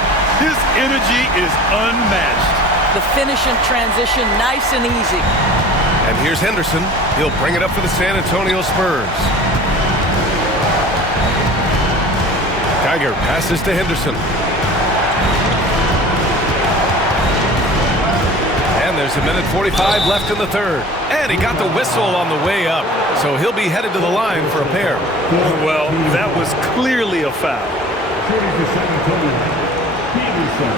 His energy is unmatched. The finish in transition, nice and easy. And here's Henderson. He'll bring it up for the San Antonio Spurs. Tiger passes to Henderson. And there's 1:45 left in the third. And he got the whistle on the way up. So he'll be headed to the line for a pair. Well, that was clearly a foul. Shooting for San Antonio. Peterson.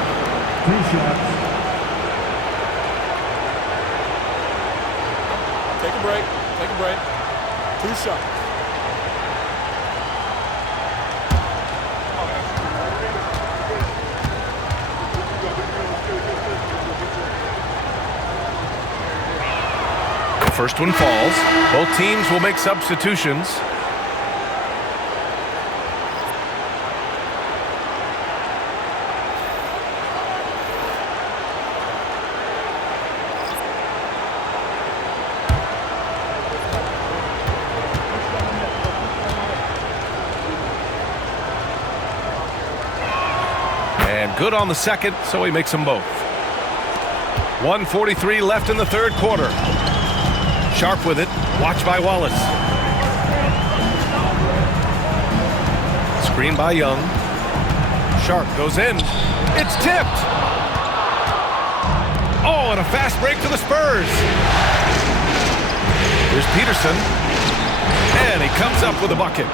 2 shots. Take a break. Take a break. 2 shots. First one falls. Both teams will make substitutions. And good on the second, so he makes them both. 1:43 left in the third quarter. Sharp with it. Watched by Wallace. Screen by Young. Sharp goes in. It's tipped. Oh, and a fast break for the Spurs. Here's Peterson. And he comes up with a bucket.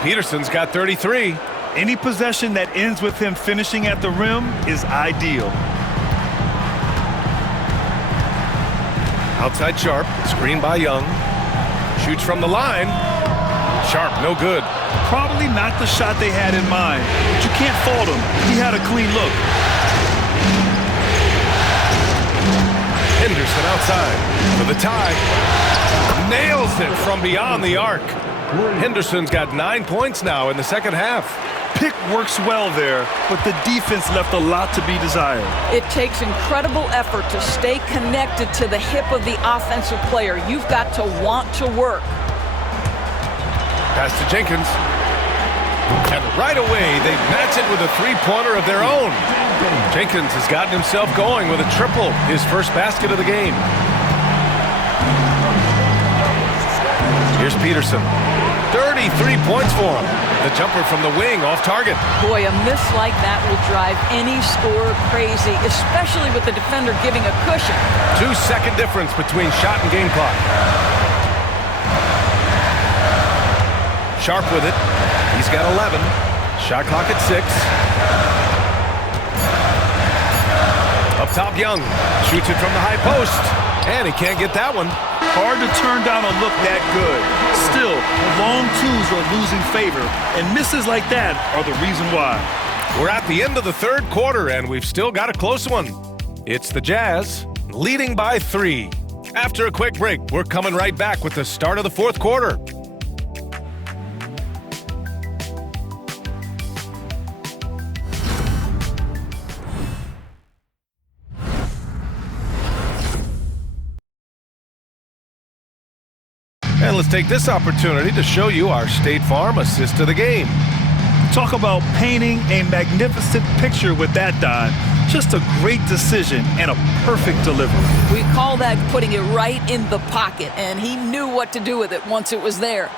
Peterson's got 33. Any possession that ends with him finishing at the rim is ideal. Outside Sharp, screen by Young. Shoots from the line. Sharp, no good. Probably not the shot they had in mind, but you can't fault him. He had a clean look. Henderson outside for the tie. Nails it from beyond the arc. Henderson's got 9 points now in the second half. Pick works well there, but the defense left a lot to be desired. It takes incredible effort to stay connected to the hip of the offensive player. You've got to want to work. Pass to Jenkins. And right away, they match it with a three-pointer of their own. Jenkins has gotten himself going with a triple, his first basket of the game. Here's Peterson. 33 points for him. The jumper from the wing off target. Boy, a miss like that will drive any scorer crazy, especially with the defender giving a cushion. 2-second difference between shot and game clock. Sharp with it. He's got 11. Shot clock at 6. Up top, Young. Shoots it from the high post. And he can't get that one. Hard to turn down a look that good. Still, long twos are losing favor, and misses like that are the reason why. We're at the end of the third quarter, and we've still got a close one. It's the Jazz leading by 3. After a quick break, we're coming right back with the start of the fourth quarter. And let's take this opportunity to show you our State Farm assist of the game. Talk about painting a magnificent picture with that dive. Just a great decision and a perfect delivery. We call that putting it right in the pocket, and he knew what to do with it once it was there.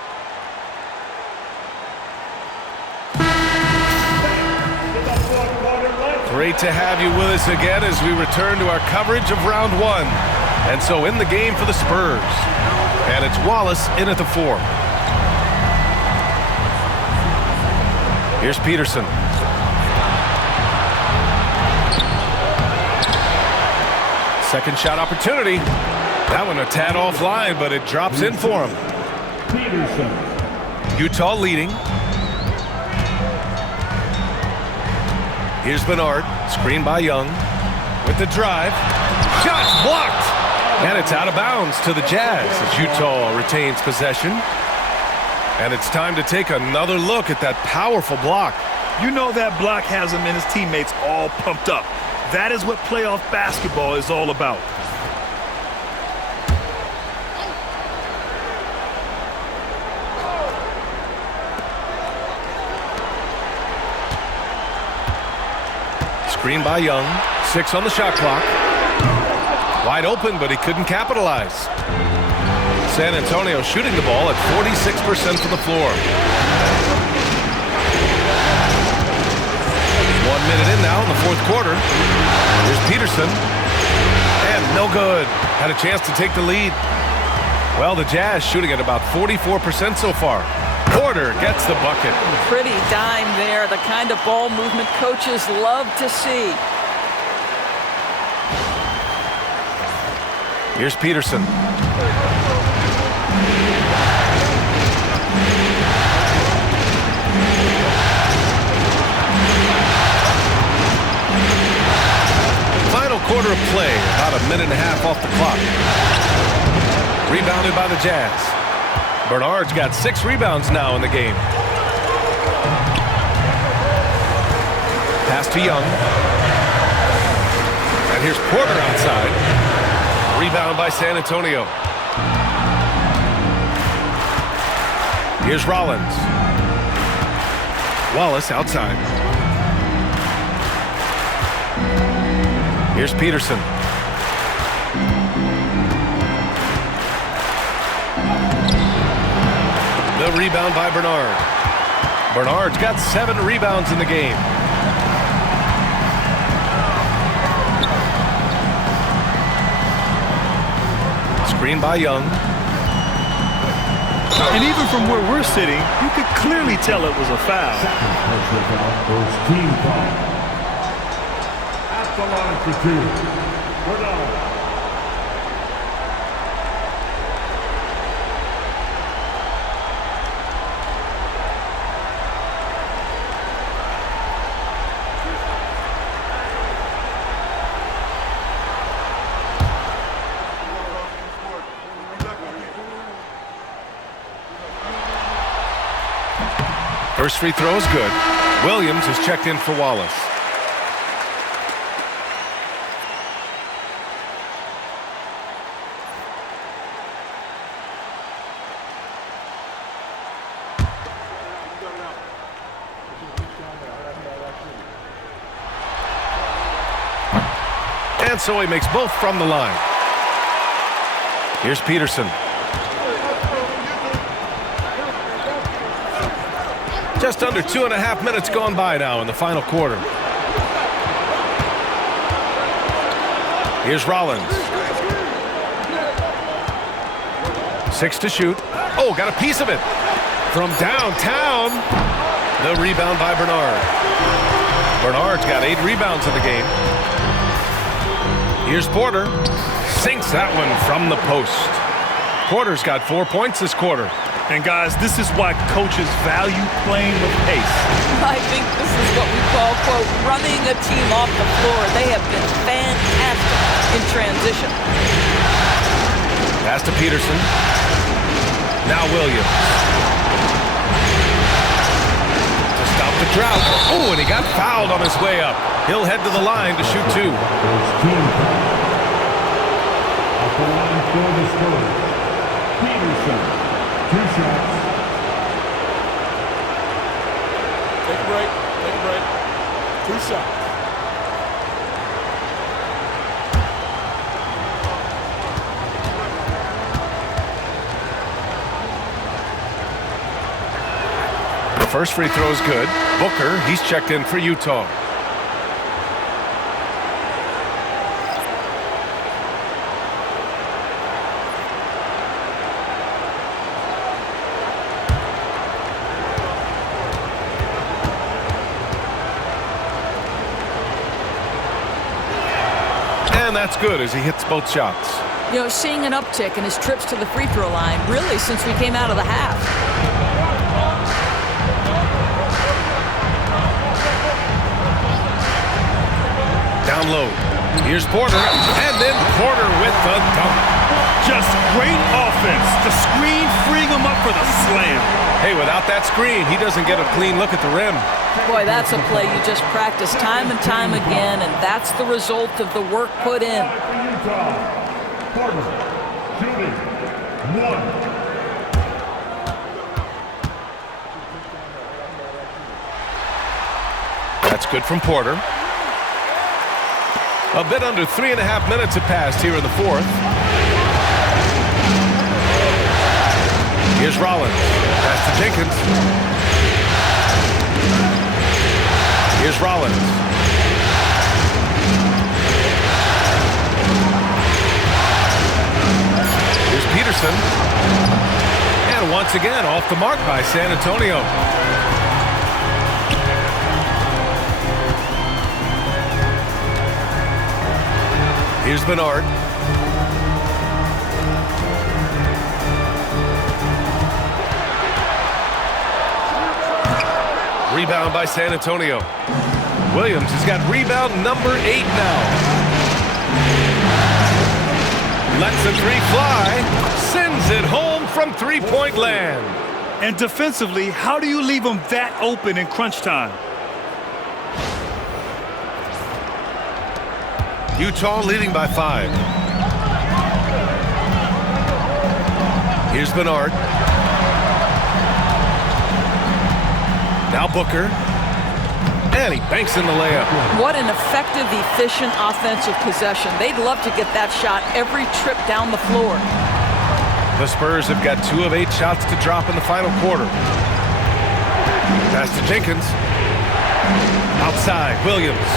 Great to have you with us again as we return to our coverage of round 1. And so in the game for the Spurs. And it's Wallace in at the 4. Here's Peterson. Second shot opportunity. That one a tad offline, but it drops in for him. Peterson. Utah leading. Here's Bernard, screened by Young. With the drive. Shots blocked! And it's out of bounds to the Jazz as Utah retains possession. And it's time to take another look at that powerful block. You know that block has him and his teammates all pumped up. That is what playoff basketball is all about. Screen by Young. 6 on the shot clock. Wide open, but he couldn't capitalize. San Antonio shooting the ball at 46% from the floor. 1 minute in now in the fourth quarter. Here's Peterson. And no good. Had a chance to take the lead. Well, the Jazz shooting at about 44% so far. Porter gets the bucket. Pretty dime there, the kind of ball movement coaches love to see. Here's Peterson. Final quarter of play, about a minute and a half off the clock. Rebounded by the Jazz. Bernard's got 6 rebounds now in the game. Pass to Young. And here's Porter outside. Rebound by San Antonio. Here's Rollins. Wallace outside. Here's Peterson. The rebound by Bernard. Bernard's got 7 rebounds in the game. Screen by Young. And even from where we're sitting, you could clearly tell it was a foul. Second personal foul, first team foul. At the line for two. Bernard. First free throw is good. Williams is checked in for Wallace. And so he makes both from the line. Here's Peterson. Just under 2.5 minutes gone by now in the final quarter. Here's Rollins. 6 to shoot. Oh, got a piece of it. From downtown. The rebound by Bernard. Bernard's got 8 rebounds in the game. Here's Porter. Sinks that one from the post. Porter's got 4 points this quarter. And guys, this is why coaches value playing with pace. I think this is what we call, quote, running a team off the floor. They have been fantastic in transition. Pass to Peterson. Now Williams. To stop the drought. Oh, and he got fouled on his way up. He'll head to the line to shoot 2. First team foul. At the line for the Spurs. Peterson. 2 shots. Take a break. Take a break. 2 shots. The first free throw is good. Booker, he's checked in for Utah. And that's good as he hits both shots. You know, seeing an uptick in his trips to the free throw line, really, since we came out of the half. Down low. Here's Porter. And then Porter with the dunk. Just great offense. The screen freeing him up for the slam. Hey, without that screen, he doesn't get a clean look at the rim. Boy, that's a play you just practice time and time again, and that's the result of the work put in. For Utah. Porter. Shooting. 1. That's good from Porter. A bit under 3.5 minutes have passed here in the fourth. Here's Rollins. Pass to Jenkins. Here's Rollins. Here's Peterson. And once again, off the mark by San Antonio. Here's Bernard. Rebound by San Antonio. Williams has got rebound number 8 now. Lets the 3 fly. Sends it home from three-point land. And defensively, how do you leave them that open in crunch time? Utah leading by 5. Here's Bernard. Now Booker. And he banks in the layup. What an effective, efficient offensive possession. They'd love to get that shot every trip down the floor. The Spurs have got 2 of 8 shots to drop in the final quarter. Pass to Jenkins. Outside, Williams.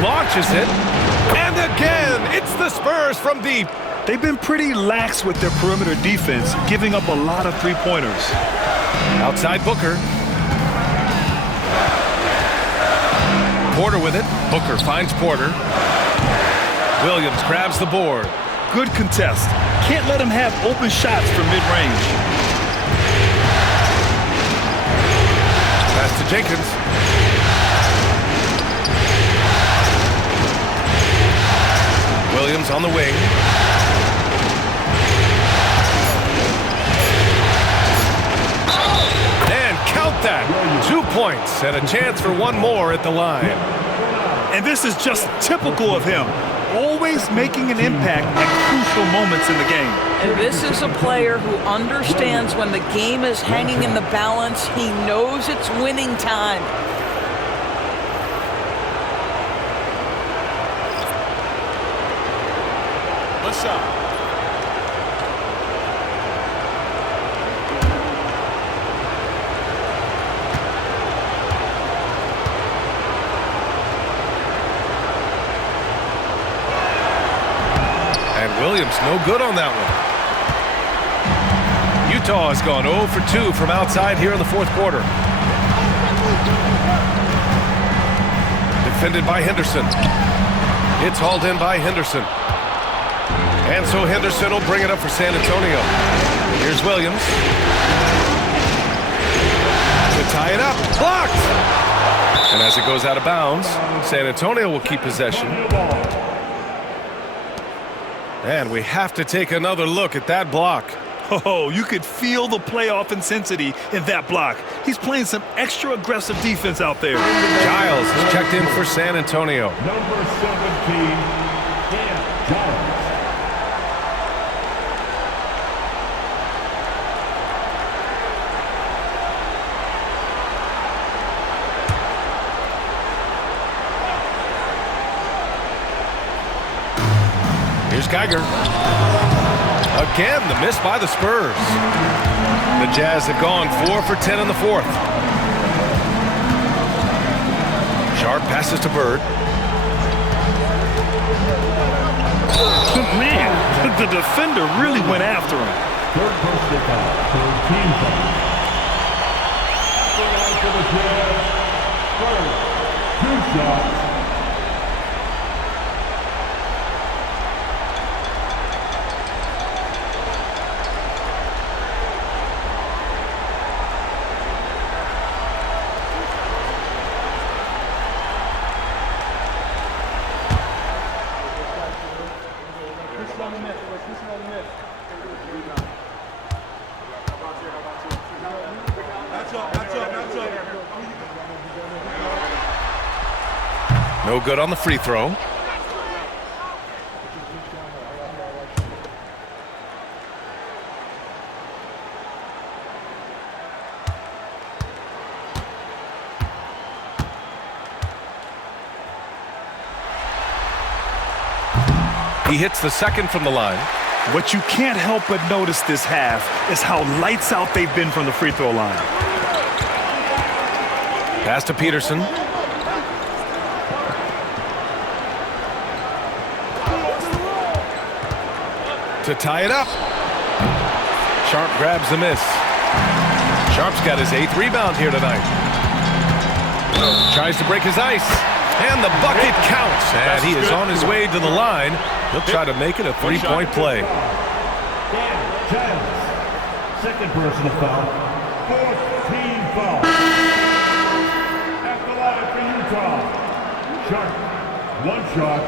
Launches it. And again, it's the Spurs from deep. They've been pretty lax with their perimeter defense, giving up a lot of three-pointers. Outside Booker. Porter with it. Booker finds Porter. Williams grabs the board. Good contest. Can't let him have open shots from mid-range. Pass to Jenkins. Williams on the wing. And count that. 2 points and a chance for one more at the line. And this is just typical of him. Always making an impact at crucial moments in the game. And this is a player who understands when the game is hanging in the balance. He knows it's winning time. What's up? Williams no good on that one. Utah has gone 0 for 2 from outside here in the fourth quarter. Defended by Henderson. It's hauled in by Henderson. And so Henderson will bring it up for San Antonio. Here's Williams. To tie it up. Blocked! And as it goes out of bounds, San Antonio will keep possession. And we have to take another look at that block. Oh, you could feel the playoff intensity in that block. He's playing some extra aggressive defense out there. Giles has checked in for San Antonio. Number 17, Giles. Here's Geiger. Again, the miss by the Spurs. The Jazz have gone 4 for 10 in the fourth. Sharp passes to Bird. Man, the defender really went after him. Third personal foul, third team foul. For the Jazz, Bird, 2 shots. No good on the free throw. He hits the second from the line. What you can't help but notice this half is how lights out they've been from the free throw line. Pass to Peterson. To tie it up. Sharp grabs the miss. Sharp's got his 8th rebound here tonight. Tries to break his ice. And the bucket counts. And he is on his way to the line. He'll try to make it a 3-point play. Giles, second personal foul, 4th team foul. At the line for Utah, Sharp, 1 shot.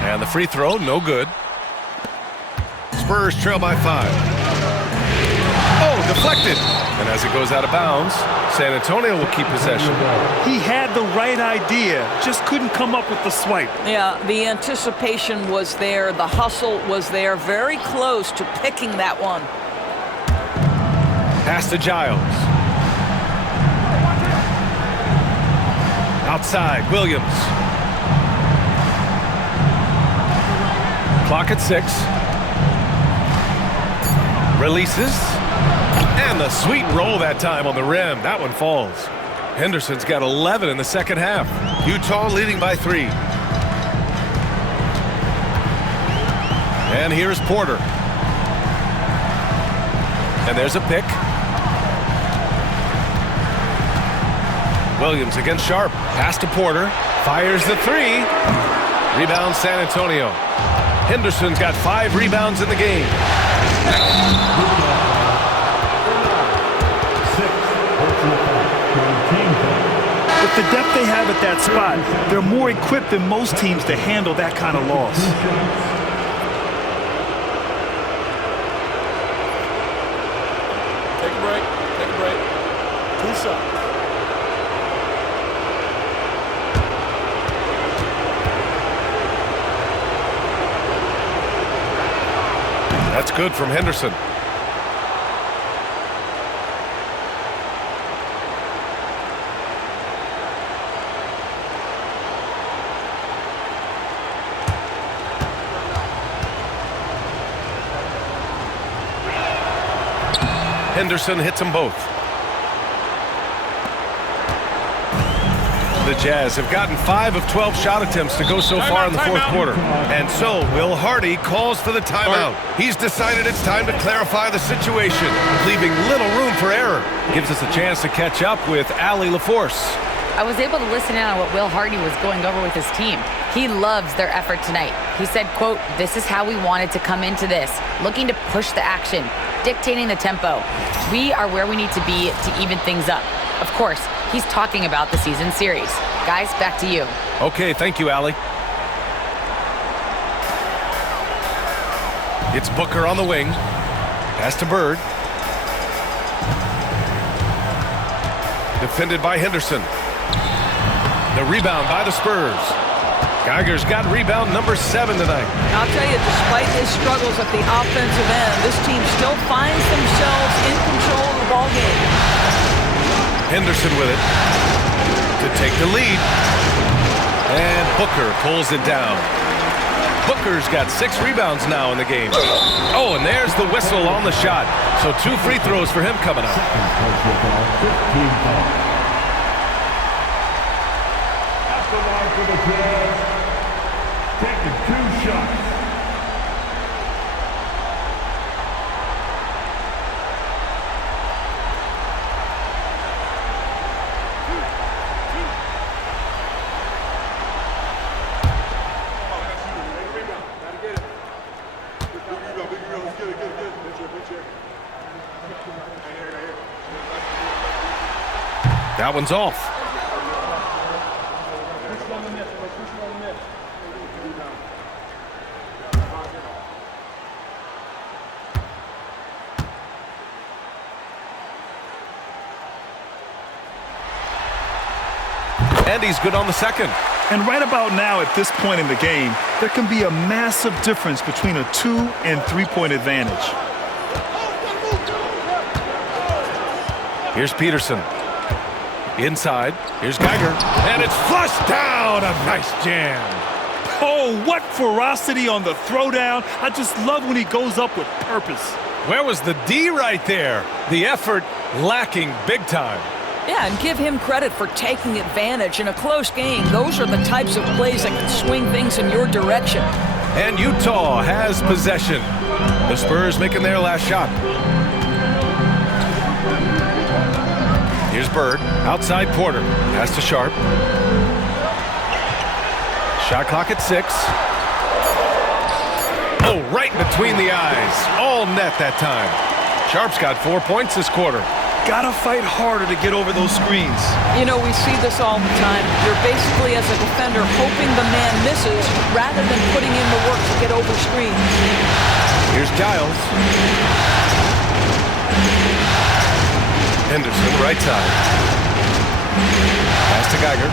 And the free throw, no good. Spurs trail by 5. Oh, deflected. And as it goes out of bounds, San Antonio will keep possession. He had the right idea, just couldn't come up with the swipe. Yeah, the anticipation was there. The hustle was there. Very close to picking that one. Pass to Giles. Outside, Williams. Clock at 6. Releases. And the sweet roll that time on the rim. That one falls. Henderson's got 11 in the second half. Utah leading by 3. And here's Porter. And there's a pick. Williams against Sharp. Pass to Porter. Fires the 3. Rebound San Antonio. Henderson's got 5 rebounds in the game. With the depth they have at that spot, they're more equipped than most teams to handle that kind of loss. Take a break. Take a break. 2 shots. That's good from Henderson. Henderson hits them both. The Jazz have gotten 5 of 12 shot attempts to go so far in the fourth quarter. And so Will Hardy calls for the timeout. He's decided it's time to clarify the situation, leaving little room for error. Gives us a chance to catch up with Allie LaForce. I was able to listen in on what Will Hardy was going over with his team. He loves their effort tonight. He said, quote, "This is how we wanted to come into this, looking to push the action, dictating the tempo. We are where we need to be to even things up." Of course, he's talking about the season series. Guys, back to you. Okay, thank you, Allie. It's Booker on the wing. Pass to Bird. Defended by Henderson. The rebound by the Spurs. Geiger's got rebound number 7 tonight. I'll tell you, despite his struggles at the offensive end, this team still finds themselves in control of the ball game. Henderson with it to take the lead. And Booker pulls it down. Booker's got 6 rebounds now in the game. Oh, and there's the whistle on the shot. So 2 free throws for him coming up. At the line for the Jazz, taking 2 shots. That one's off. And he's good on the second. And right about now, at this point in the game, there can be a massive difference between a 2- and 3-point advantage. Here's Peterson. Inside. Here's Geiger. And it's flushed down. A nice jam. Oh, what ferocity on the throwdown. I just love when he goes up with purpose. Where was the D right there? The effort lacking big time. Yeah, and give him credit for taking advantage in a close game. Those are the types of plays that can swing things in your direction. And Utah has possession. The Spurs making their last shot. Here's Bird. Outside Porter. Pass to Sharp. Shot clock at 6. Oh, right between the eyes. All net that time. Sharp's got 4 points this quarter. Gotta fight harder to get over those screens. You know, we see this all the time. You're basically, as a defender, hoping the man misses rather than putting in the work to get over screens. Here's Giles. Henderson, right side. Pass to Geiger.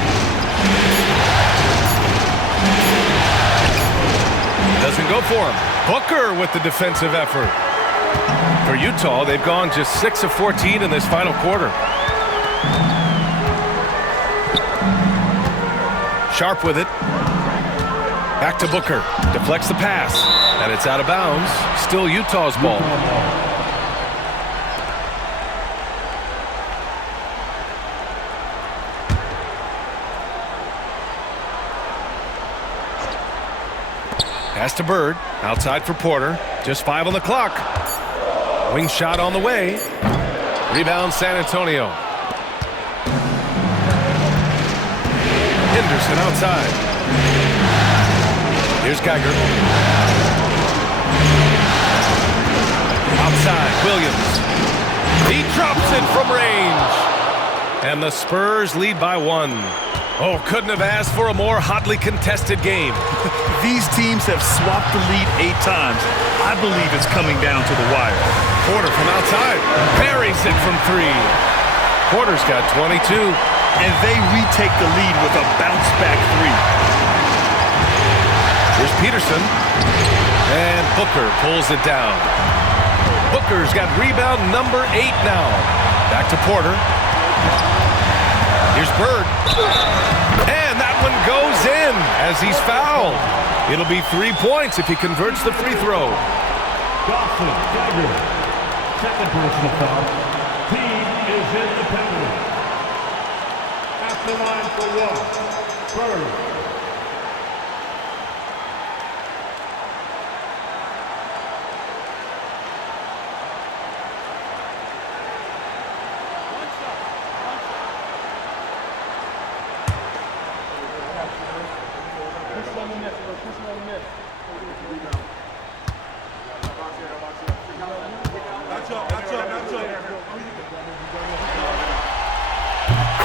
Doesn't go for him. Booker with the defensive effort. For Utah, they've gone just 6 of 14 in this final quarter. Sharp with it. Back to Booker. Deflects the pass. And it's out of bounds. Still Utah's ball. Pass to Bird. Outside for Porter. Just 5 on the clock. Wing shot on the way. Rebound San Antonio. Henderson outside. Here's Geiger. Outside, Williams. He drops it from range. And the Spurs lead by 1. Oh, couldn't have asked for a more hotly contested game. These teams have swapped the lead 8 times. I believe it's coming down to the wire. Porter from outside. Buries it from 3. Porter's got 22. And they retake the lead with a bounce-back 3. Here's Peterson. And Booker pulls it down. Booker's got rebound number 8 now. Back to Porter. Here's Bird. And that one goes in as he's fouled. It'll be 3 points if he converts the free throw. Dawson, Geiger. Second personal foul. Team is in the penalty. At the line for 1. Bird.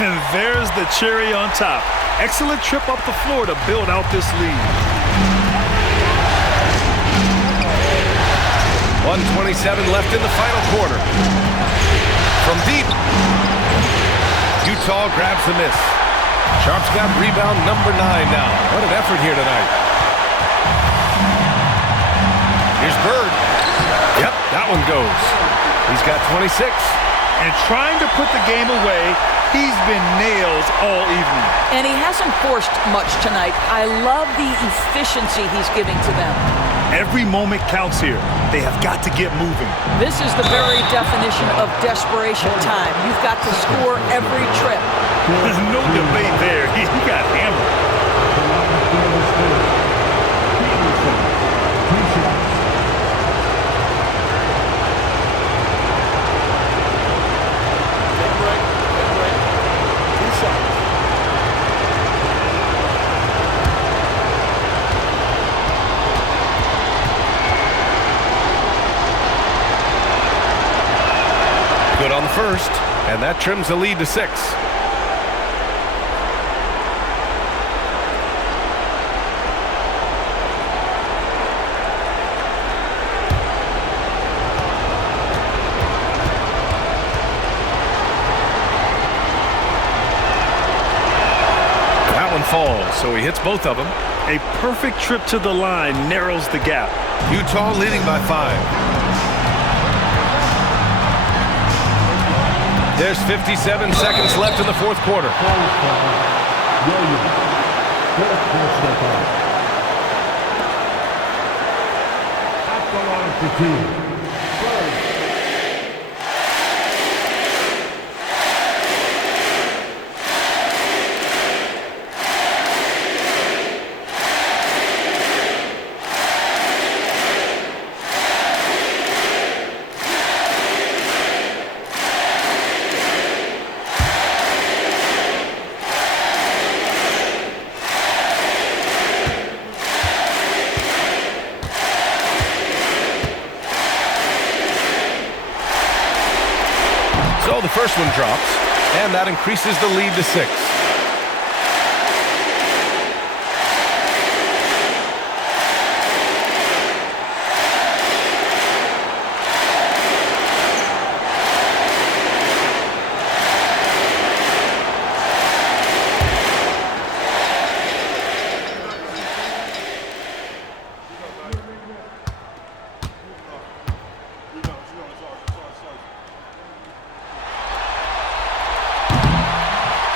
And there's the cherry on top. Excellent trip up the floor to build out this lead. 1:27 left in the final quarter. From deep. Utah grabs the miss. Sharp's got rebound number 9 now. What an effort here tonight. Here's Bird. Yep, that one goes. He's got 26. And trying to put the game away, he's been nails all evening. And he hasn't forced much tonight. I love the efficiency he's giving to them. Every moment counts here. They have got to get moving. This is the very definition of desperation time. You've got to score every trip. No debate there. He got hammered. Good on the first, and that trims the lead to 6. That one falls, so he hits both of them. A perfect trip to the line narrows the gap. Utah leading by 5. There's 57 seconds left in the fourth quarter. At the line for 2. So the first one drops, and that increases the lead to 6.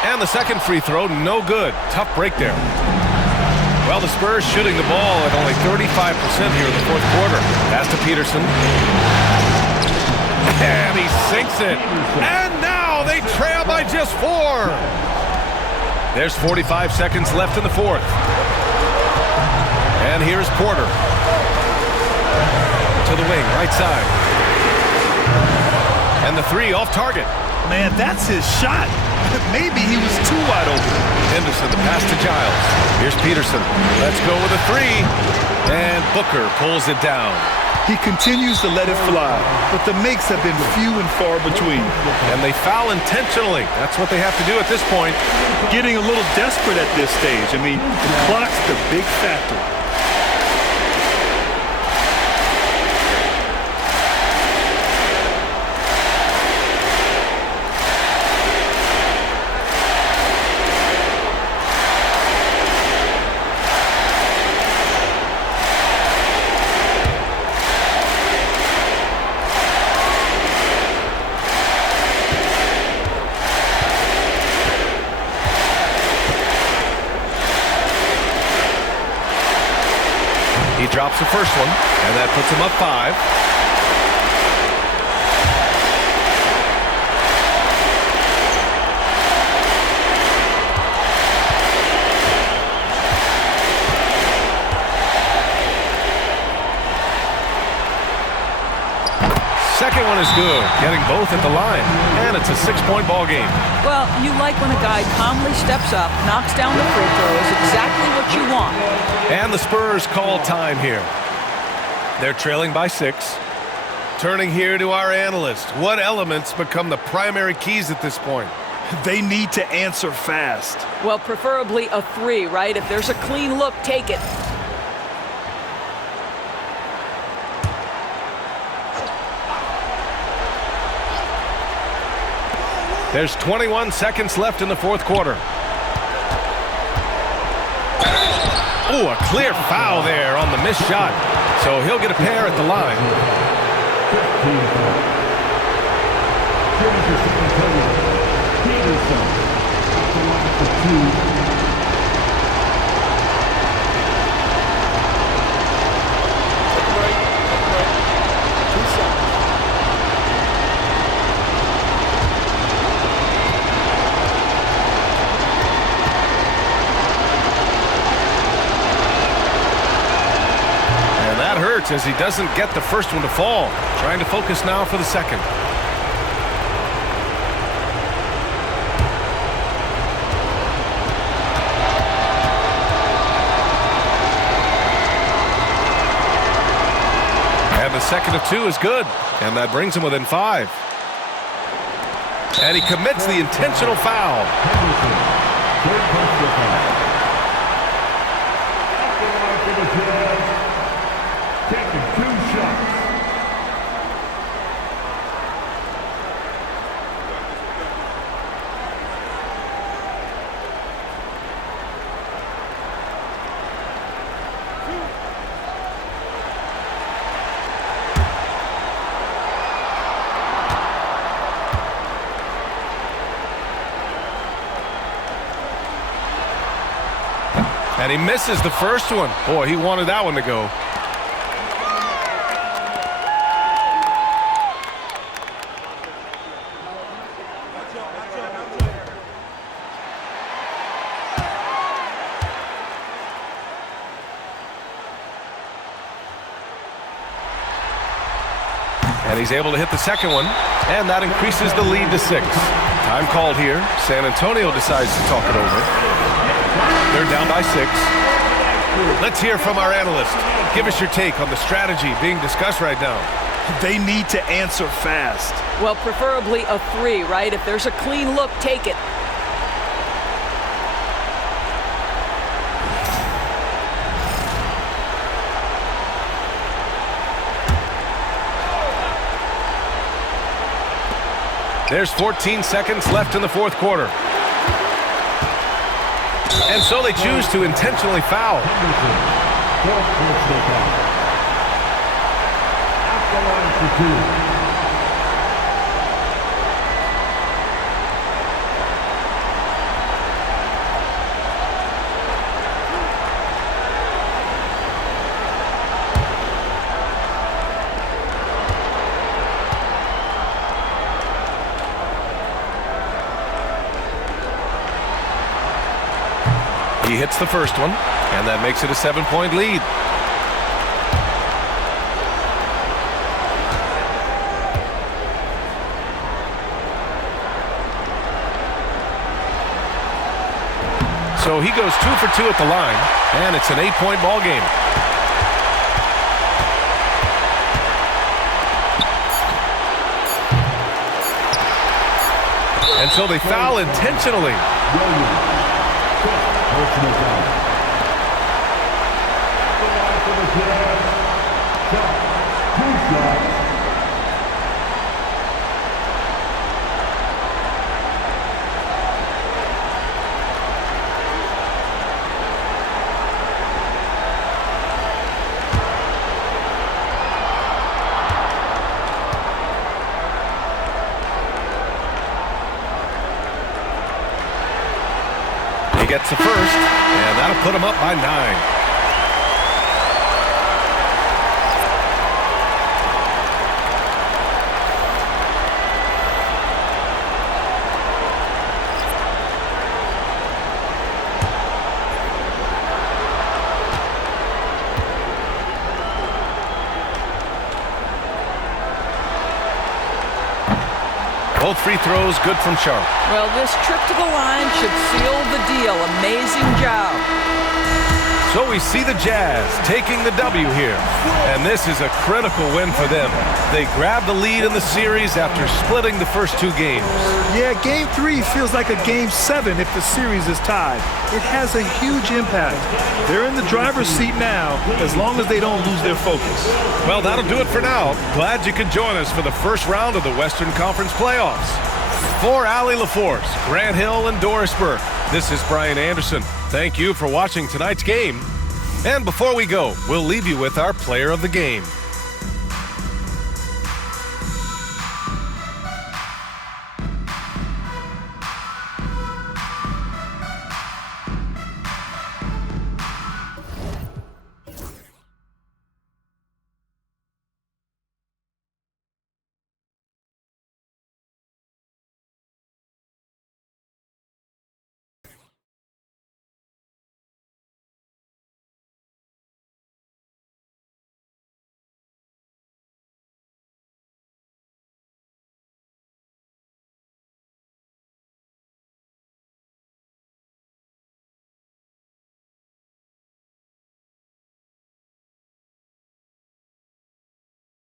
And the second free throw, no good. Tough break there. Well, the Spurs shooting the ball at only 35% here in the fourth quarter. Pass to Peterson. And he sinks it. And now they trail by just 4. There's 45 seconds left in the fourth. And here's Porter. To the wing, right side. And the 3 off target. Man, that's his shot. Maybe he was too wide open. Henderson, the pass to Giles. Here's Peterson. Let's go with a 3. And Booker pulls it down. He continues to let it fly, but the makes have been few and far between. And they foul intentionally. That's what they have to do at this point. Getting a little desperate at this stage. I mean, the clock's the big factor. He drops the first one, and that puts him up 5. Second one is good, getting both at the line, and it's a 6-point ball game. Well, you like when a guy calmly steps up, knocks down the free throws, exactly what you want. And the Spurs call time here. They're trailing by 6. Turning here to our analyst. What elements become the primary keys at this point? They need to answer fast. Well, preferably a 3, right? If there's a clean look, take it. There's 21 seconds left in the fourth quarter. Ooh, a clear foul there on the missed shot. So he'll get a pair at the line. As he doesn't get the first one to fall. Trying to focus now for the second. And the second of 2 is good. And that brings him within 5. And he commits the intentional foul. Taking 2 shots. And he misses the first one. Boy, he wanted that one to go. And he's able to hit the second one, and that increases the lead to 6. Time called here. San Antonio decides to talk it over. They're down by 6. Let's hear from our analyst. Give us your take on the strategy being discussed right now. They need to answer fast. Well, preferably a 3, right? If there's a clean look, take it. There's 14 seconds left in the fourth quarter. And so they choose to intentionally foul. He hits the first one, and that makes it a 7-point lead. So he goes 2 for 2 at the line, and it's an 8-point ball game. And so they foul intentionally. He gets the first, and that'll put him up by 9. Both free throws good from Sharp. Well, this trip to the line should seal the deal. Amazing job. So we see the Jazz taking the W here, and this is a critical win for them. They grabbed the lead in the series after splitting the first 2 games. Yeah, Game 3 feels like a Game 7 if the series is tied. It has a huge impact. They're in the driver's seat now, as long as they don't lose their focus. Well, that'll do it for now. Glad you could join us for the first round of the Western Conference playoffs. For Allie LaForce, Grant Hill, and Doris Burke, this is Brian Anderson. Thank you for watching tonight's game. And before we go, we'll leave you with our player of the game.